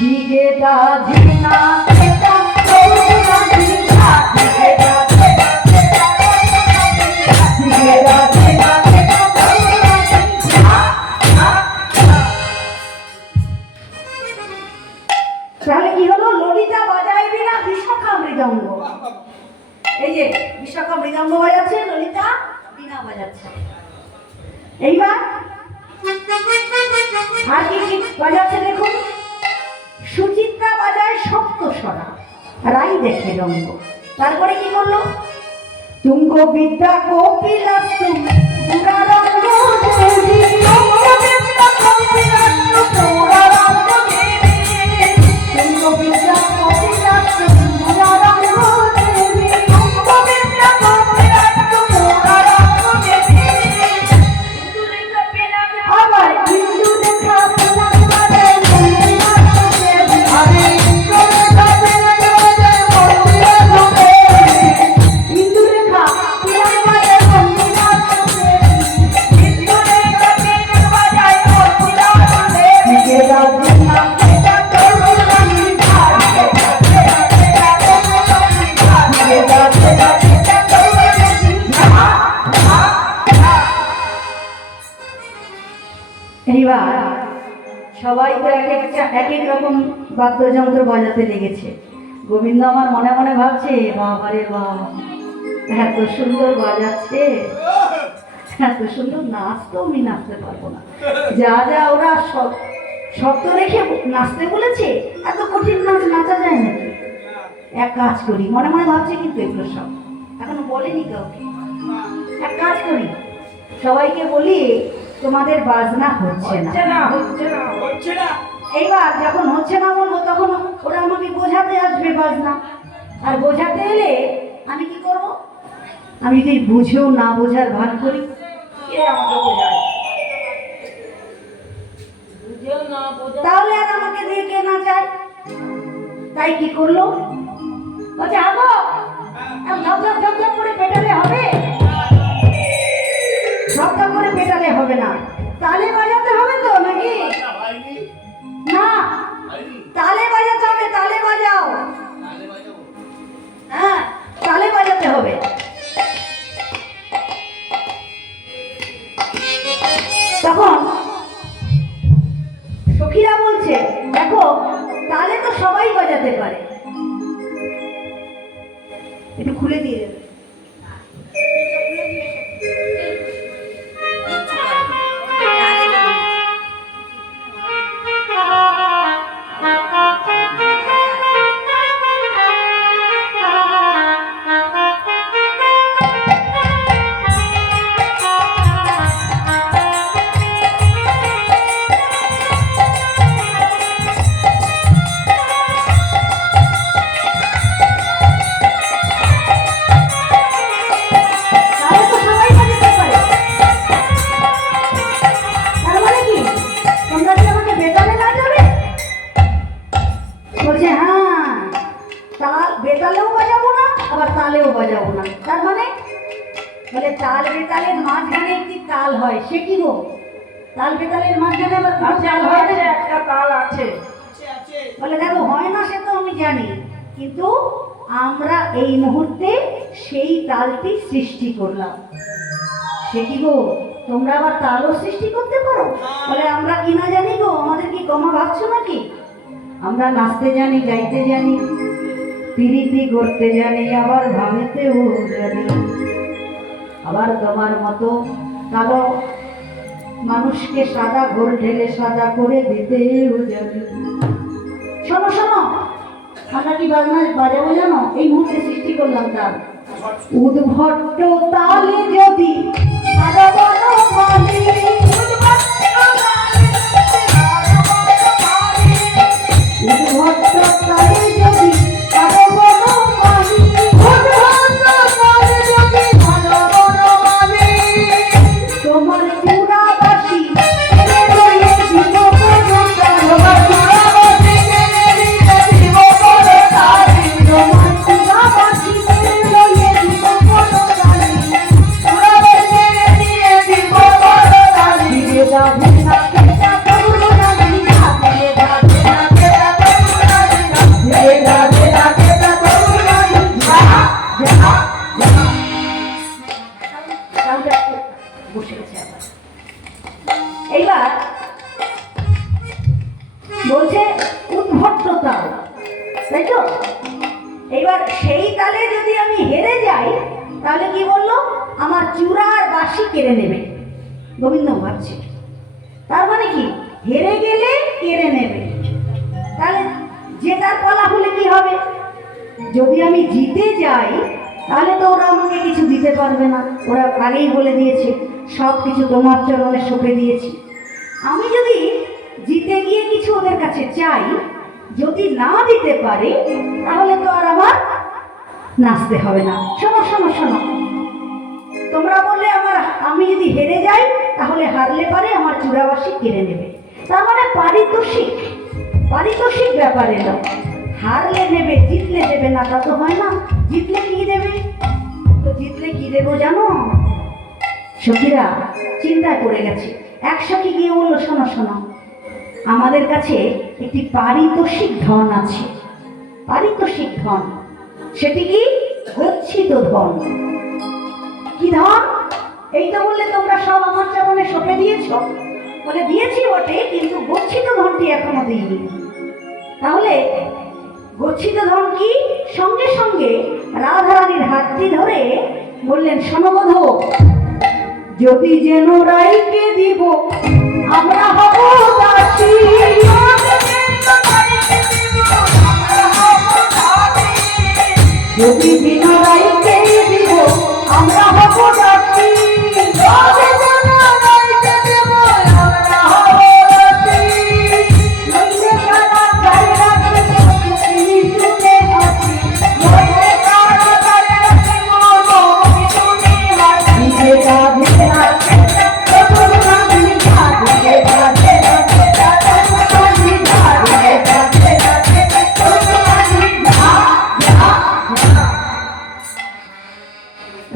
দিগে দাজিনা এটা তোরা দিঘা, দিগে দাজিনা দিগে দাজিনা এটা তোরা দিঘা। তাহলে কি হলো? ললিতা বাজায় বিনা বিশাখা মৃদঙ্গ। এই যে বিশাখা মৃদঙ্গ বাজাচ্ছে, ললিতা বিনা বাজাচ্ছে। এইবার আর কি কি বাজাচ্ছে দেখুন। সুচিত্রা বাজায় সপ্তস্বরা, রাই দেখে রঙ্গ। তারপরে কি করলো? তুঙ্গ বিদ্যা কপিলাস্তু পুরারঙ্গ দেবী, তুঙ্গ বিদ্যা কপিলাস্তু পুরারঙ্গ দেবী, তুঙ্গ বিদ্যা কপিলাস্তু পুরারঙ্গ দেবী, তুঙ্গ বিদ্যা কপিলাস্তু পুরারঙ্গ দেবী। আবার হিন্দু লেখা পুরাণ বাজায় মন্দিরাঙ্গ দেবী, আরে হিন্দু লেখা পুরাণ বাজায় মন্দিরাঙ্গ দেবী, হিন্দু লেখা পুরাণ বাজায় মন্দিরাঙ্গ দেবী, হিন্দু লেখা পুরাণ বাজায় মন্দিরাঙ্গ দেবী। দিগে দাজিনা এটা তোরা দিঘা, দিগে দাজিনা এটা তোরা দিঘা। এইবার সবাই তো এক এক রকম বাদ্যযন্ত্র বাজাতে লেগেছে। গোবিন্দ আমার মনে মনে ভাবছে, বাবারে বাবা, এত সুন্দর বাজাচ্ছে, এত সুন্দর নাচ তো আমি নাচতে পারবো না। যা যা ওরা শব্দ রেখে নাচতে বলেছে, এত কঠিন নাচ নাচা যায় নাকি? এক কাজ করি, মনে মনে ভাবছে কিন্তু এগুলো সব এখনো বলেনি কাউকে। এক কাজ করি, সবাইকে বলি তোমাদের বাজনা হচ্ছে না। হচ্ছে না এইবার যখন হচ্ছে না বলবো, তখন ওরা আমাকে বোঝাতে আসবে বাজনা। আর বোঝাতে এলে আমি কি করব? আমি যদি বুঝেও না বোঝার ভান করি, কে আমাকে বোঝায়? বুঝেও না বোঝা তাহলে আর আমাকে দিয়ে কে না চায়? তাই কি করলো? বলছে আগো ঝপঝপ ঝপঝপ করে পেটালে হবে? ঝপঝপ করে পেটালে হবে না, তালে বাজাতে হবে তো নাকি? না, তালে বাজাতে হবে, তালে বাজাও। হ্যাঁ, তালে বাজাতে হবে। তখন সখীরা বলছে, দেখো তালে তো সবাই বাজাতে পারে, একটু খুলে দিয়ে দেবে। তাল বেতালের মাঝখানে একটি তাল হয়, সে কি গো? তাল বেতালের মাঝখানে আবার কোনো তাল হয় না? একটা তাল আছে। বলে দেখো হয় না, সে তো আমি জানি, কিন্তু আমরা এই মুহূর্তে সেই তালটি সৃষ্টি করলাম। সে কি গো, তোমরা আবার তালও সৃষ্টি করতে পারো? বলে আমরা কি না জানি গো, আমাদের কি কমা ভাবছো নাকি? আমরা নাচতে জানি, গাইতে জানি, প্রীতি করতে জানি, আবার ভাঙতেও জানি, আবার তোমার মতো কালো মানুষকে সাদা ঘোল ঢেলে সাদা করে দিতেও জানি। শোনো শোনো, আমরা কি বাজাবো জানো? এই মুহূর্তে সৃষ্টি করলাম তার উদ্ভট্ট তালে যদি আরো বড় বলি, উদ্ভট্ট তালে যদি আরো বড় বলি, তোমার চূড়াবাসী ছেড়ে রয়ে দিব পরতারি, তোমার চূড়াবাসী ছেড়ে রয়ে দিব পরতারি, ফিরে যাবে না কেটা তরুণারি, ফিরে যাবে না কেটা তরুণারি, ফিরে যাবে না কেটা তরুণারি, বসে গেছে আবার। এইবার বলছে উদ্ভট্ট তাল, তাই তো? এইবার সেই তালে যদি আমি হেরে যাই তাহলে কি বললো? আমার চূড়া আর বাঁশি কেড়ে নেবে। গোবিন্দ ভাবছে তার মানে কি, হেরে গেলে কেড়ে নেবে। তাহলে জেতার পালা হলে কি হবে? যদি আমি জিতে যাই তাহলে তো ওরা আমাকে কিছু দিতে পারবে না, ওরা আগেই বলে দিয়েছে সব কিছু তোমার চরণে সঁপে দিয়েছি। আমি যদি জিতে গিয়ে কিছু ওদের কাছে চাই, যদি না দিতে পারে তাহলে তো আর আমার নাচতে হবে না। শোনো শোনো শোনো, তোমরা বললে আমি যদি হেরে যাই তাহলে হারলে পারে আমার চূড়াবাসী কেড়ে নেবে। তার মানে পারিতোষিক পারিতোষিক ব্যাপার এলো। হারলে নেবে, জিতলে দেবে না, তা তো হয় না। জিতলে কি দেবে? তো জিতলে কি দেবো জানো? সখীরা চিন্তায় পড়ে গেছে। এক সখী গিয়ে বললো, শোনো শোনো, আমাদের কাছে একটি পারিতোষিক ধন আছে। পারিতোষিক ধন, সেটি কি? গচ্ছিত ধন। কি ধন? এই তো বললে তোমরা সব আমার চরণে সঁপে দিয়েছ। বলে দিয়েছি বটে, কিন্তু গচ্ছিত ধনটি এখনো দিইনি। তাহলে গচ্ছিত ধন কি? সঙ্গে সঙ্গে রাধারানীর হাতটি ধরে বললেন, শোনো বধূ, যদি যেন রাইকে দিব আমরা হব দাসী, যদি যেন রাইকে দিব আমরা হব দাসী,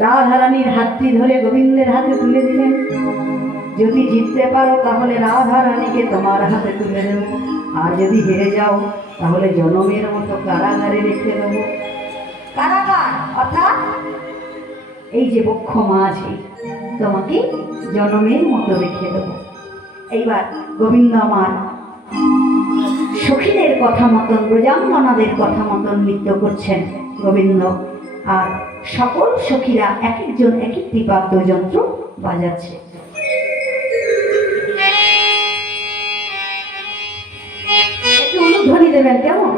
রাধারানীর হাতটি ধরে গোবিন্দের হাতে তুলে দিলেন। যদি জিততে পারো তাহলে রাধারানীকে তোমার হাতে তুলে দেবো, আর যদি হেরে যাও তাহলে জনমের মতো কারাগারে রেখে দেবো। কারাগার অর্থাৎ এই যে বক্ষ মাঝে তোমাকে জনমের মতো রেখে দেবো। এইবার গোবিন্দ আমার সখীদের কথা মতন, ব্রজাঙ্গনাদের কথা মতন নৃত্য করছেন গোবিন্দ, আর সকল সখীরা এক একজন এক একটি বাদ্যযন্ত্র বাজাচ্ছে। একটু অনুধ্বনি দেবেন কেমন?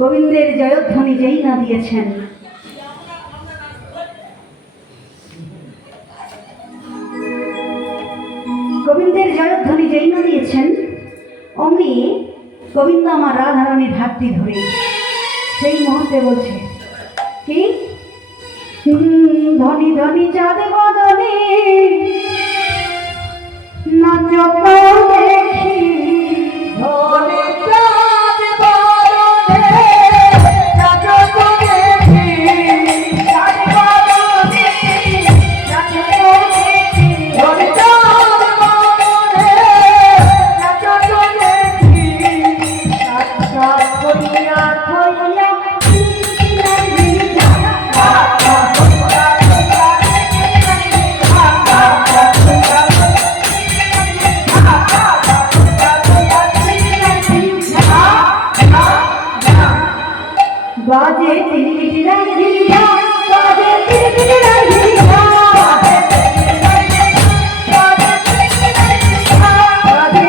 গোবিন্দের জয়ধ্বনি যেই না দিয়েছেন, গোবিন্দের জয়ধ্বনি যেই না দিয়েছেন, অমনি গোবিন্দ আমার রাধারানীর হাতটি ধরে সেই মুহূর্তে বলছে কি, ধনী ধনী চাঁদ বদনে নাচ দেখি, ধনী চাঁদ বদনে নাচ দেখি, চাঁদ বদনে নাচ দেখি, ধনী চাঁদ বদনে নাচ দেখি, সাত সাত করিয়া থইয়া বাজে তিরিরা ধিরা, বাজে তিরিরা ধিরা, বাজে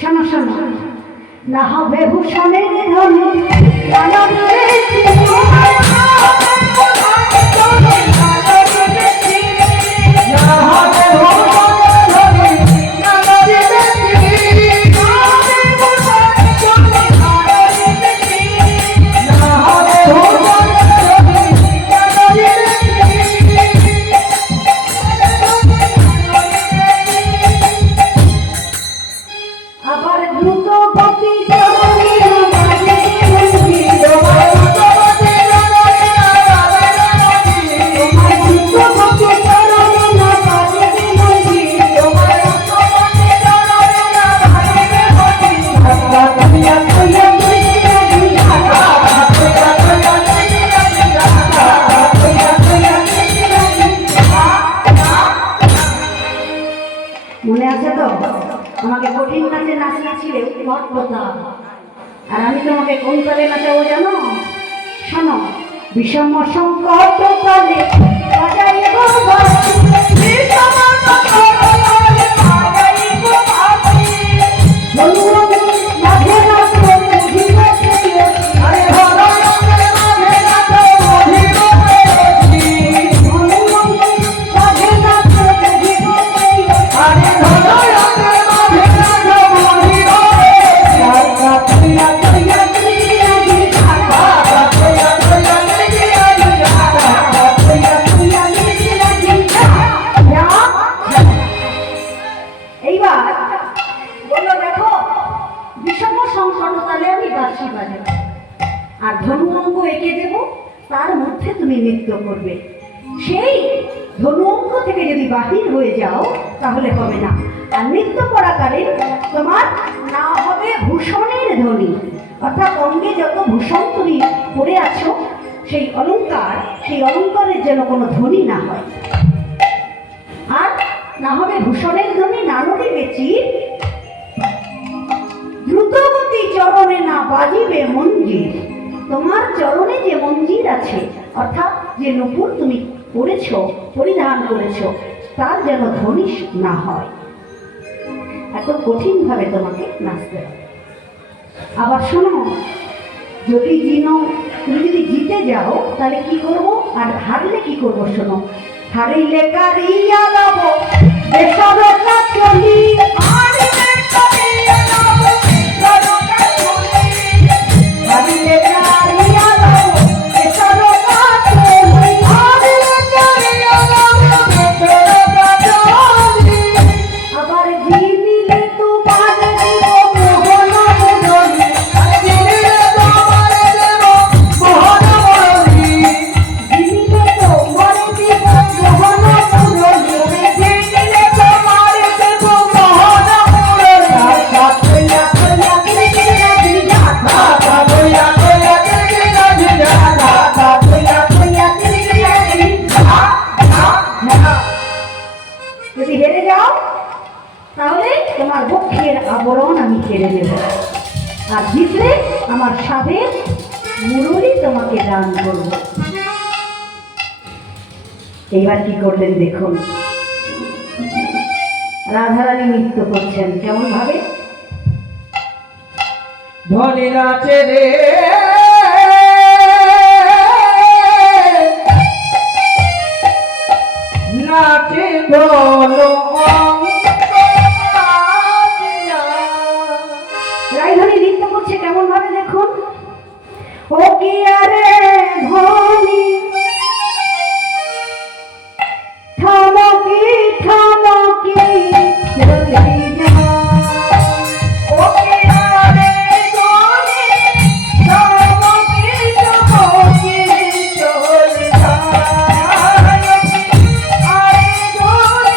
শোনো শোনো, না হবে ভূষণের ধনে আবার দ্রুত গতি চলনে বাজে মন্দির, তোমার দ্রুত গতি চলনে না বাজে মন্দির, মনে আছে তো আমাকে কঠিন নাচে নাচিয়েছিলে ভট্টতা, আর আমি তোমাকে কোন তালে নাচাবো জানো? শোনো, বিষম সংকট কালে বাজাইব বাঁশি, বিষম মাঝে নাচো বুঝিব ছেলে, আরে হলো মাঝে নাচ বুঝিব মাঝে নাচো বুঝিব ছেলে, আরে হলো মাঝে নাচ বুঝিব করিয়া করিয়া করিয়া সেই ধনু অঙ্গ থেকে যদি বাহির হয়ে যাও তাহলে হবে না। আর নৃত্য করাকালীন তোমার না হবে ভূষণের ধ্বনি, অর্থাৎ অঙ্গে যত ভূষণ তুমি পরে আছো সেই অলঙ্কারের যেন কোনো ধ্বনি না হয়। আর না হবে ভূষণের ধ্বনি, না নড়িবে চির, দ্রুতগতি চরণে না বাজিবে মঞ্জির। তোমার চরণে যে মঞ্জির আছে, অর্থাৎ যে নূপুর তুমি পরিধান করেছ, তার যেন ধ্বনি না হয়। এত কঠিন ভাবে তোমাকে নাচতে হবে। আবার শোনো, তুমি যদি জিতে যাও তাহলে কি করব, আর হারলে কি করব শোনো। হারিলে কারিয়া লব বেসরতা চলি, হারিলে কারিয়া লব বেসরতা চলি, হারিলে কারিয়া লব বেসরতা চলি, হারিলে কারিয়া লব বেসরতা চলি। আবার জিনিলে তোমার দিব মোহন মুরলি, জিনিলে তোমার দেব মোহন মুরলি, জিনিলে তোমার দিব মোহন মুরলি, জিনিলে তোমার দেব মোহন মুরলি। কইয়া কইয়া কিরি রাজি যাতা, কইয়া কইয়া কিরি রাজি যাতা, কইয়া কইয়া কিরি রাজি। যদি হেরে যাও তাহলে তোমার বক্ষের আবরণ আমি কেড়ে দেব, আর জিতলে আমার সাধের মুরলি তোমাকে দান করব। এইবার কি করলেন দেখুন, রাধারানী নৃত্য করছেন কেমন ভাবে। ধনী নাচে রে নাচে ধলো রাইধনী নৃত্য করছে কেমন ভাবে দেখুন। ও কি আরে ধনী থমকি থমকি চলি যা, ও কি আরে ধনী থমকি থমকি চলে যায়, আরে ধনী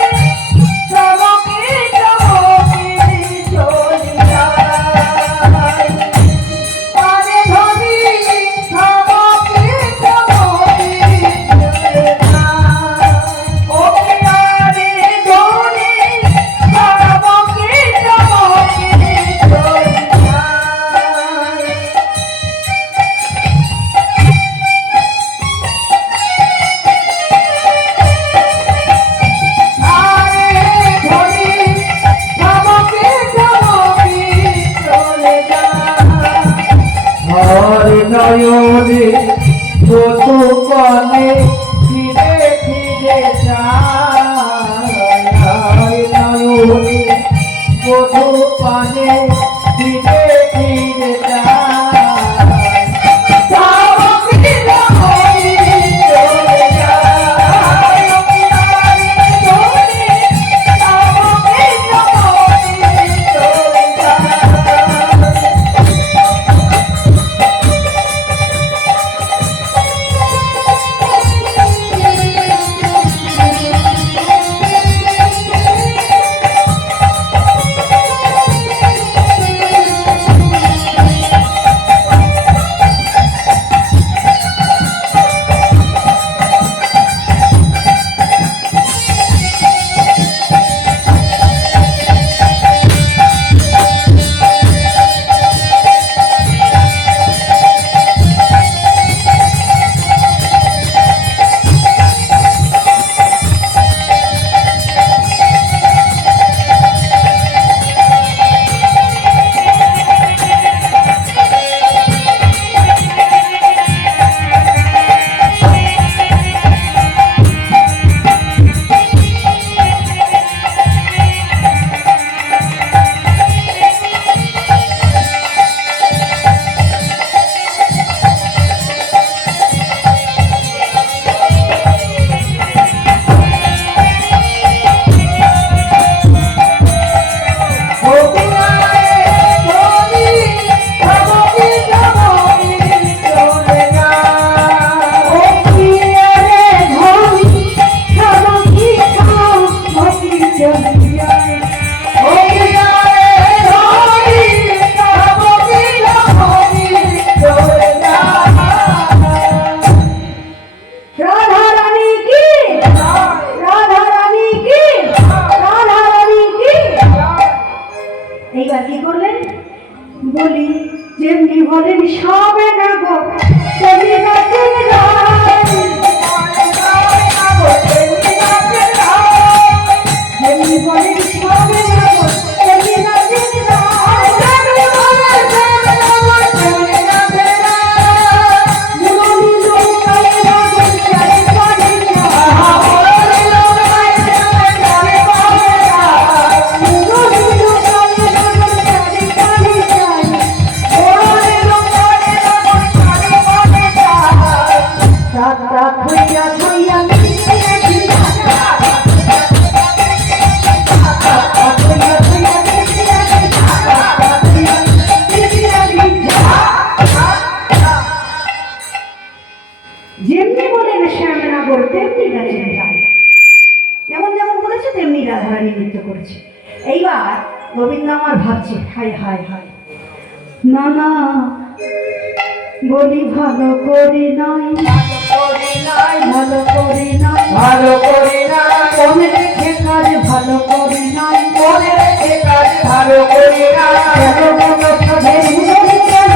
গেছেন তাই। যেমন যেমন বলেছে তেমনি রাধারানী নৃত্য করেছে। এইবার গোবিন্দ আমার ভাবছে, হায় হায় হায়, না না বলি ভালো করে নাই, ভালো করে নাই, ভালো করি না মনে রেখে কাজ ভালো করে নাই, মনে রেখে কাজ ভালো করি না গেল গেল সাধের মুরলি গেল,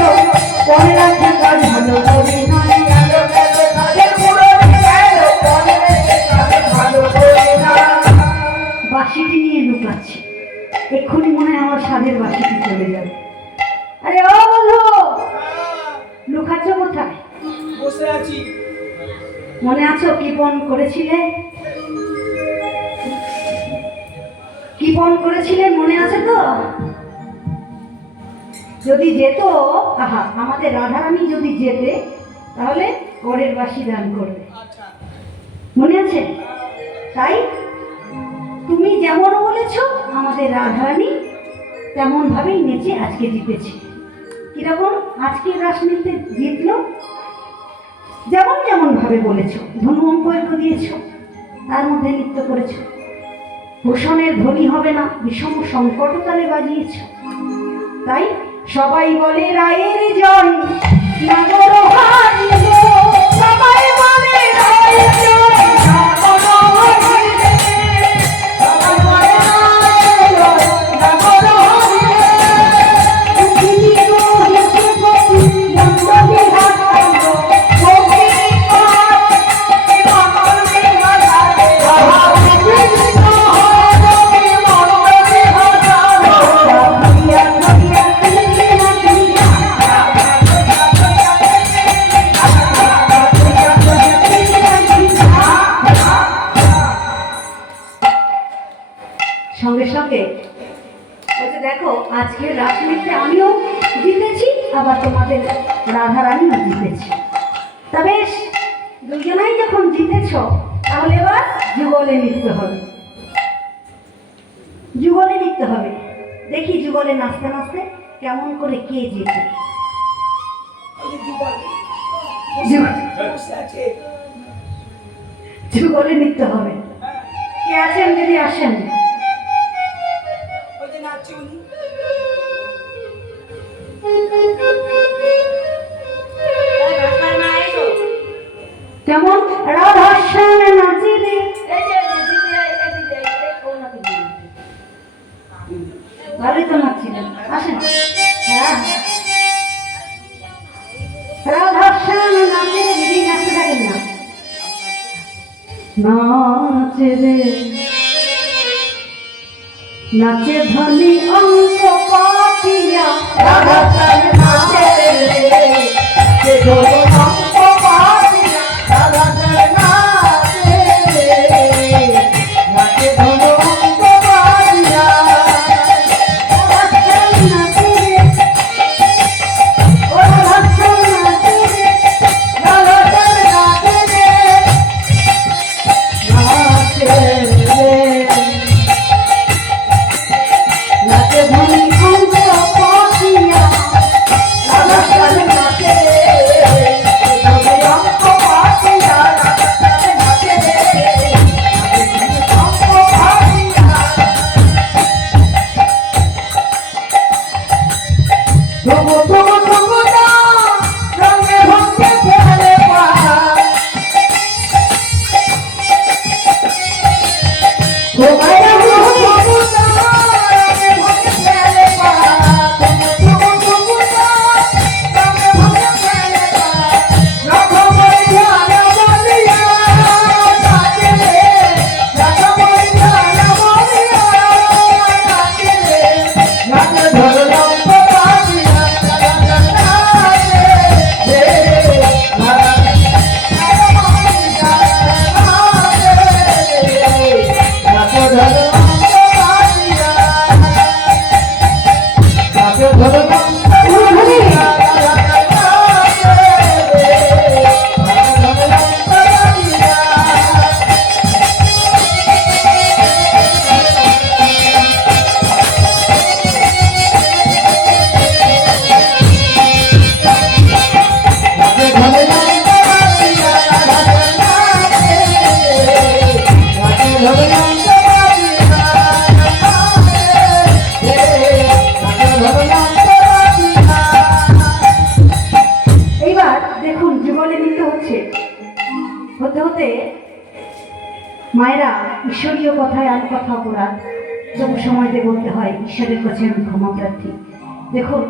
মনে রাখে কাজ ভালো করে নাই। গেল গেল কাজের মুরলি গেল মনে রেখে কাজ ভালো করি না বাঁশিটি নিয়ে লুকাচ্ছে, এক্ষুনি মনে হয় আমার স্বাদের বাঁশিটি চলে যাবে। আরে ও বলো, লুকাচ্ছ কোথায়? বসে আছি মনে আছো কৃপণ করেছিলে? কৃপণ করেছিলে মনে আছে তো? যদি যেত, আহা আমাদের রাধারানী যদি যেতে তাহলে পরের বাঁশি দান করবে, মনে আছে? তাই তুমি যেমন বলেছ আমাদের রাধারানী তেমন ভাবেই নেচে আজকে জিতেছে। কিরকম আজকের রাসনৃত্যে জিতলো? যেমন যেমন ভাবে বলেছ, ধনু অঙ্ক একটু দিয়েছ, তার মধ্যে নৃত্য করেছ। ভূষণের ধ্বনি হবে না, বিষম সংকটতালে বাজিয়েছ। তাই সবাই বলে রায়ের জয়, নাগর হারিল। সবাই বলে রায়ের জয়, নাগর হারিল। সবাই বলে রায়ের জয়, নাগর হারিল। পৃথিবী রহিছে গতি, মণ্ডলী হারাইল। গতি পায়, মণ্ডলী হারাইল। পৃথিবী রহিছে মণ্ডলী হারাইল। ঘুরিয়া ঘুরিয়া ঘুরিয়া ঘুরিয়া সঙ্গে সঙ্গে বলছে, দেখো আজকের রাসনৃত্যে আমিও জিতেছি, আবার তোমাদের রাধারানীও জিতেছি। তা বেশ, দুজনাই যখন জিতেছ তাহলে এবার যুগলে নৃত্য হবে। যুগলে নৃত্য হবে, দেখি যুগলে নাচতে নাচতে কেমন করে কে জেতে। বসে আছে যুগলে নৃত্য হবে। কে আছেন যদি আসেন। ওই যে নাচছে উনি কেমন রাধাশ্যাম নাচিলে, ভালোই তো নাচছিলেন, আসেন। হ্যাঁ রাধাশ্যাম নাচিলে, দিদি নাচতে থাকেন না, নাচে রে নাচে ধ্বনি অঙ্ক পাতিয়া, রাধাশ্যাম নাচে রে, কে ধরে অঙ্ক পাতিয়া। রাধাশ্যাম নাচে রে, নাচে ধরে অঙ্ক পাতিয়া। রাধাশ্যাম নাচে রে, ও রাধাশ্যাম নাচে রে, রাধাশ্যাম নাচে রে, নাচে রে নাচে ধ্বনি অঙ্ক পাতিয়া। রাধাশ্যাম নাচে রে, মায়েরা, ঈশ্বরীয় কথায় আর কথা অপরাধ, তবু সময়তে বলতে হয় ঈশ্বরের কাছে আমি ক্ষমা প্রার্থী। দেখুন,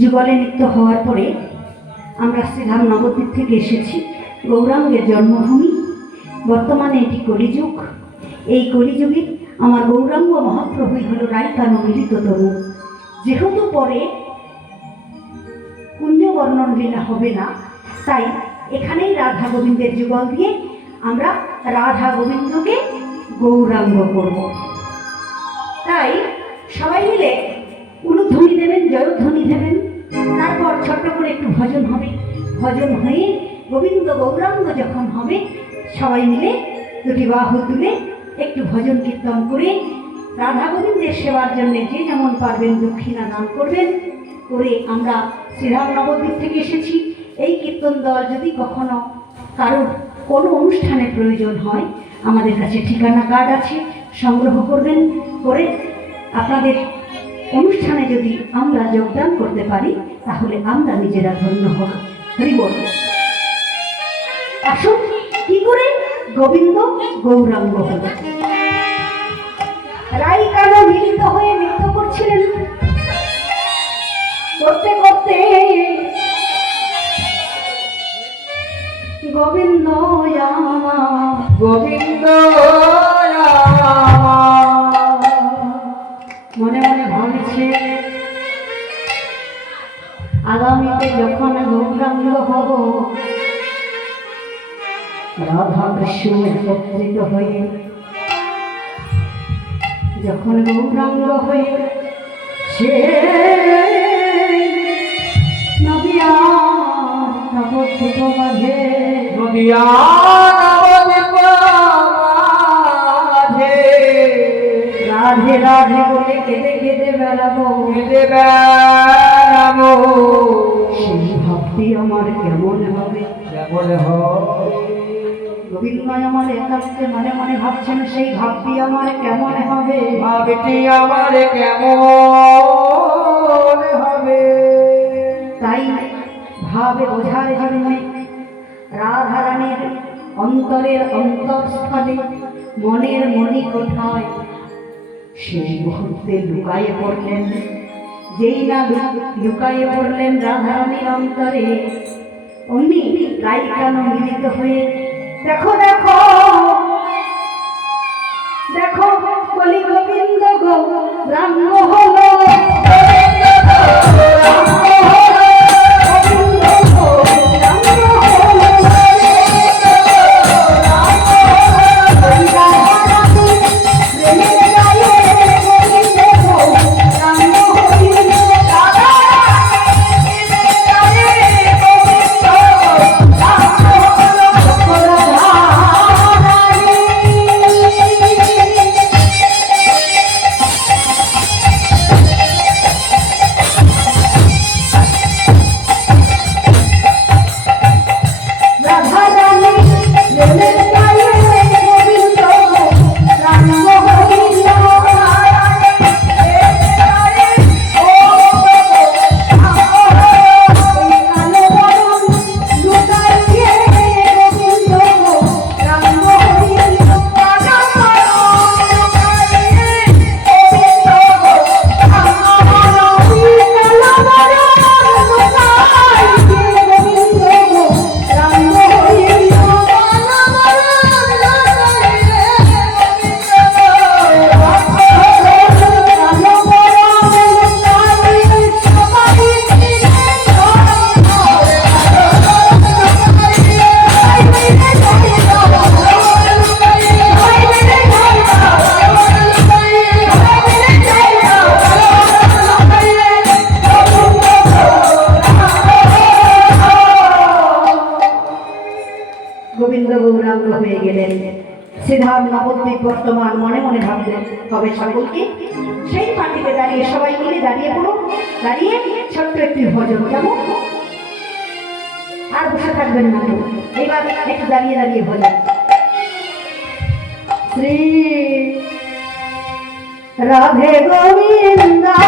যুগলে নিত্য হওয়ার পরে আমরা শ্রীধাম নবদ্বীপ থেকে এসেছি, গৌরাঙ্গের জন্মভূমি। বর্তমানে এটি কলিযুগ। এই কলিযুগে আমার গৌরাঙ্গ মহাপ্রভুই হল রাইকানো মিলিত তনু। যেহেতু পরে কুঞ্জ বর্ণন লীলা হবে না, তাই এখানেই রাধা গোবিন্দের যুগল দিয়ে আমরা রাধা গোবিন্দকে গৌরাঙ্গ করব। তাই সবাই মিলে উলুধ্বনি দেবেন, জয়ধ্বনি দেবেন, তারপর ছোট্ট করে একটু ভজন হবে। ভজন হয়ে গোবিন্দ গৌরাঙ্গ যখন হবে, সবাই মিলে দুটি বাহু তুলে একটু ভজন কীর্তন করে রাধা গোবিন্দের সেবার জন্য যে যেমন পারবেন দক্ষিণা দান করবেন। করে আমরা শ্রীরাম নবদ্বীপ থেকে এসেছি। এই কীর্তন দল যদি কখনো কারোর কোনো অনুষ্ঠানে প্রয়োজন হয়, আমাদের কাছে ঠিকানা কার্ড আছে, সংগ্রহ করবেন। করে আপনাদের অনুষ্ঠানে যদি আমরা যোগদান করতে পারি, তাহলে আমরা নিজেরা ধন্য হব। হরি বল। আসুন, কি করে গোবিন্দ গৌরাঙ্গ হল। রাইকানো মিলিত হয়ে নৃত্য করছিলেন। করতে করতে গোবিন্দ আমার, গোবিন্দ মনে মনে ভাবছে, আগামীতে যখন গৌরাঙ্গ হব, রাধা কৃষ্ণ একত্রিত হয়ে যখন গৌরাঙ্গ হয়ে সে নদিয়া নবদ্বীপ মাঝে নদিয়া নবদ্বীপ মাঝে রাধে রাধে বলে কেঁদে কেঁদে বেড়াবো, কেঁদে বেড়াবো। সেই ভক্তি আমার কেমন হবে? কেমন হবে? গোবিন্দ আমার একান্তে মনে মনে ভাবছেন, সেই ভক্তি আমার কেমন হবে? ভাবটি আমার কেমন হবে? তাই ভাবে বোঝার জন্য রাধারানীর অন্তরের অন্তঃস্থলে মনের মনি কোঠায় সেই মুহূর্তে লুকায়ে পড়লেন। যেই না লুকায়ে পড়লেন রাধারানীর অন্তরে, অমনি রাইকানো মিলিত হয়ে দেখো দেখো দেখো বলি গোবিন্দ গৌরাঙ্গ হলো। গোবিন্দ গৌরাঙ্গ হয়ে গেলেন। শ্রীধাম নবদ্বীপ বর্তমান মনে মনে ভাবলেন হবে সকলকে। সেই মাটিতে দাঁড়িয়ে সবাই মিলে দাঁড়িয়ে পড়ো, দাঁড়িয়ে ছোট্ট একটি ভজন, কেমন? আর বসে থাকবেন না, এইবার একটু দাঁড়িয়ে দাঁড়িয়ে ভজন। শ্রী রাধে গোবিন্দা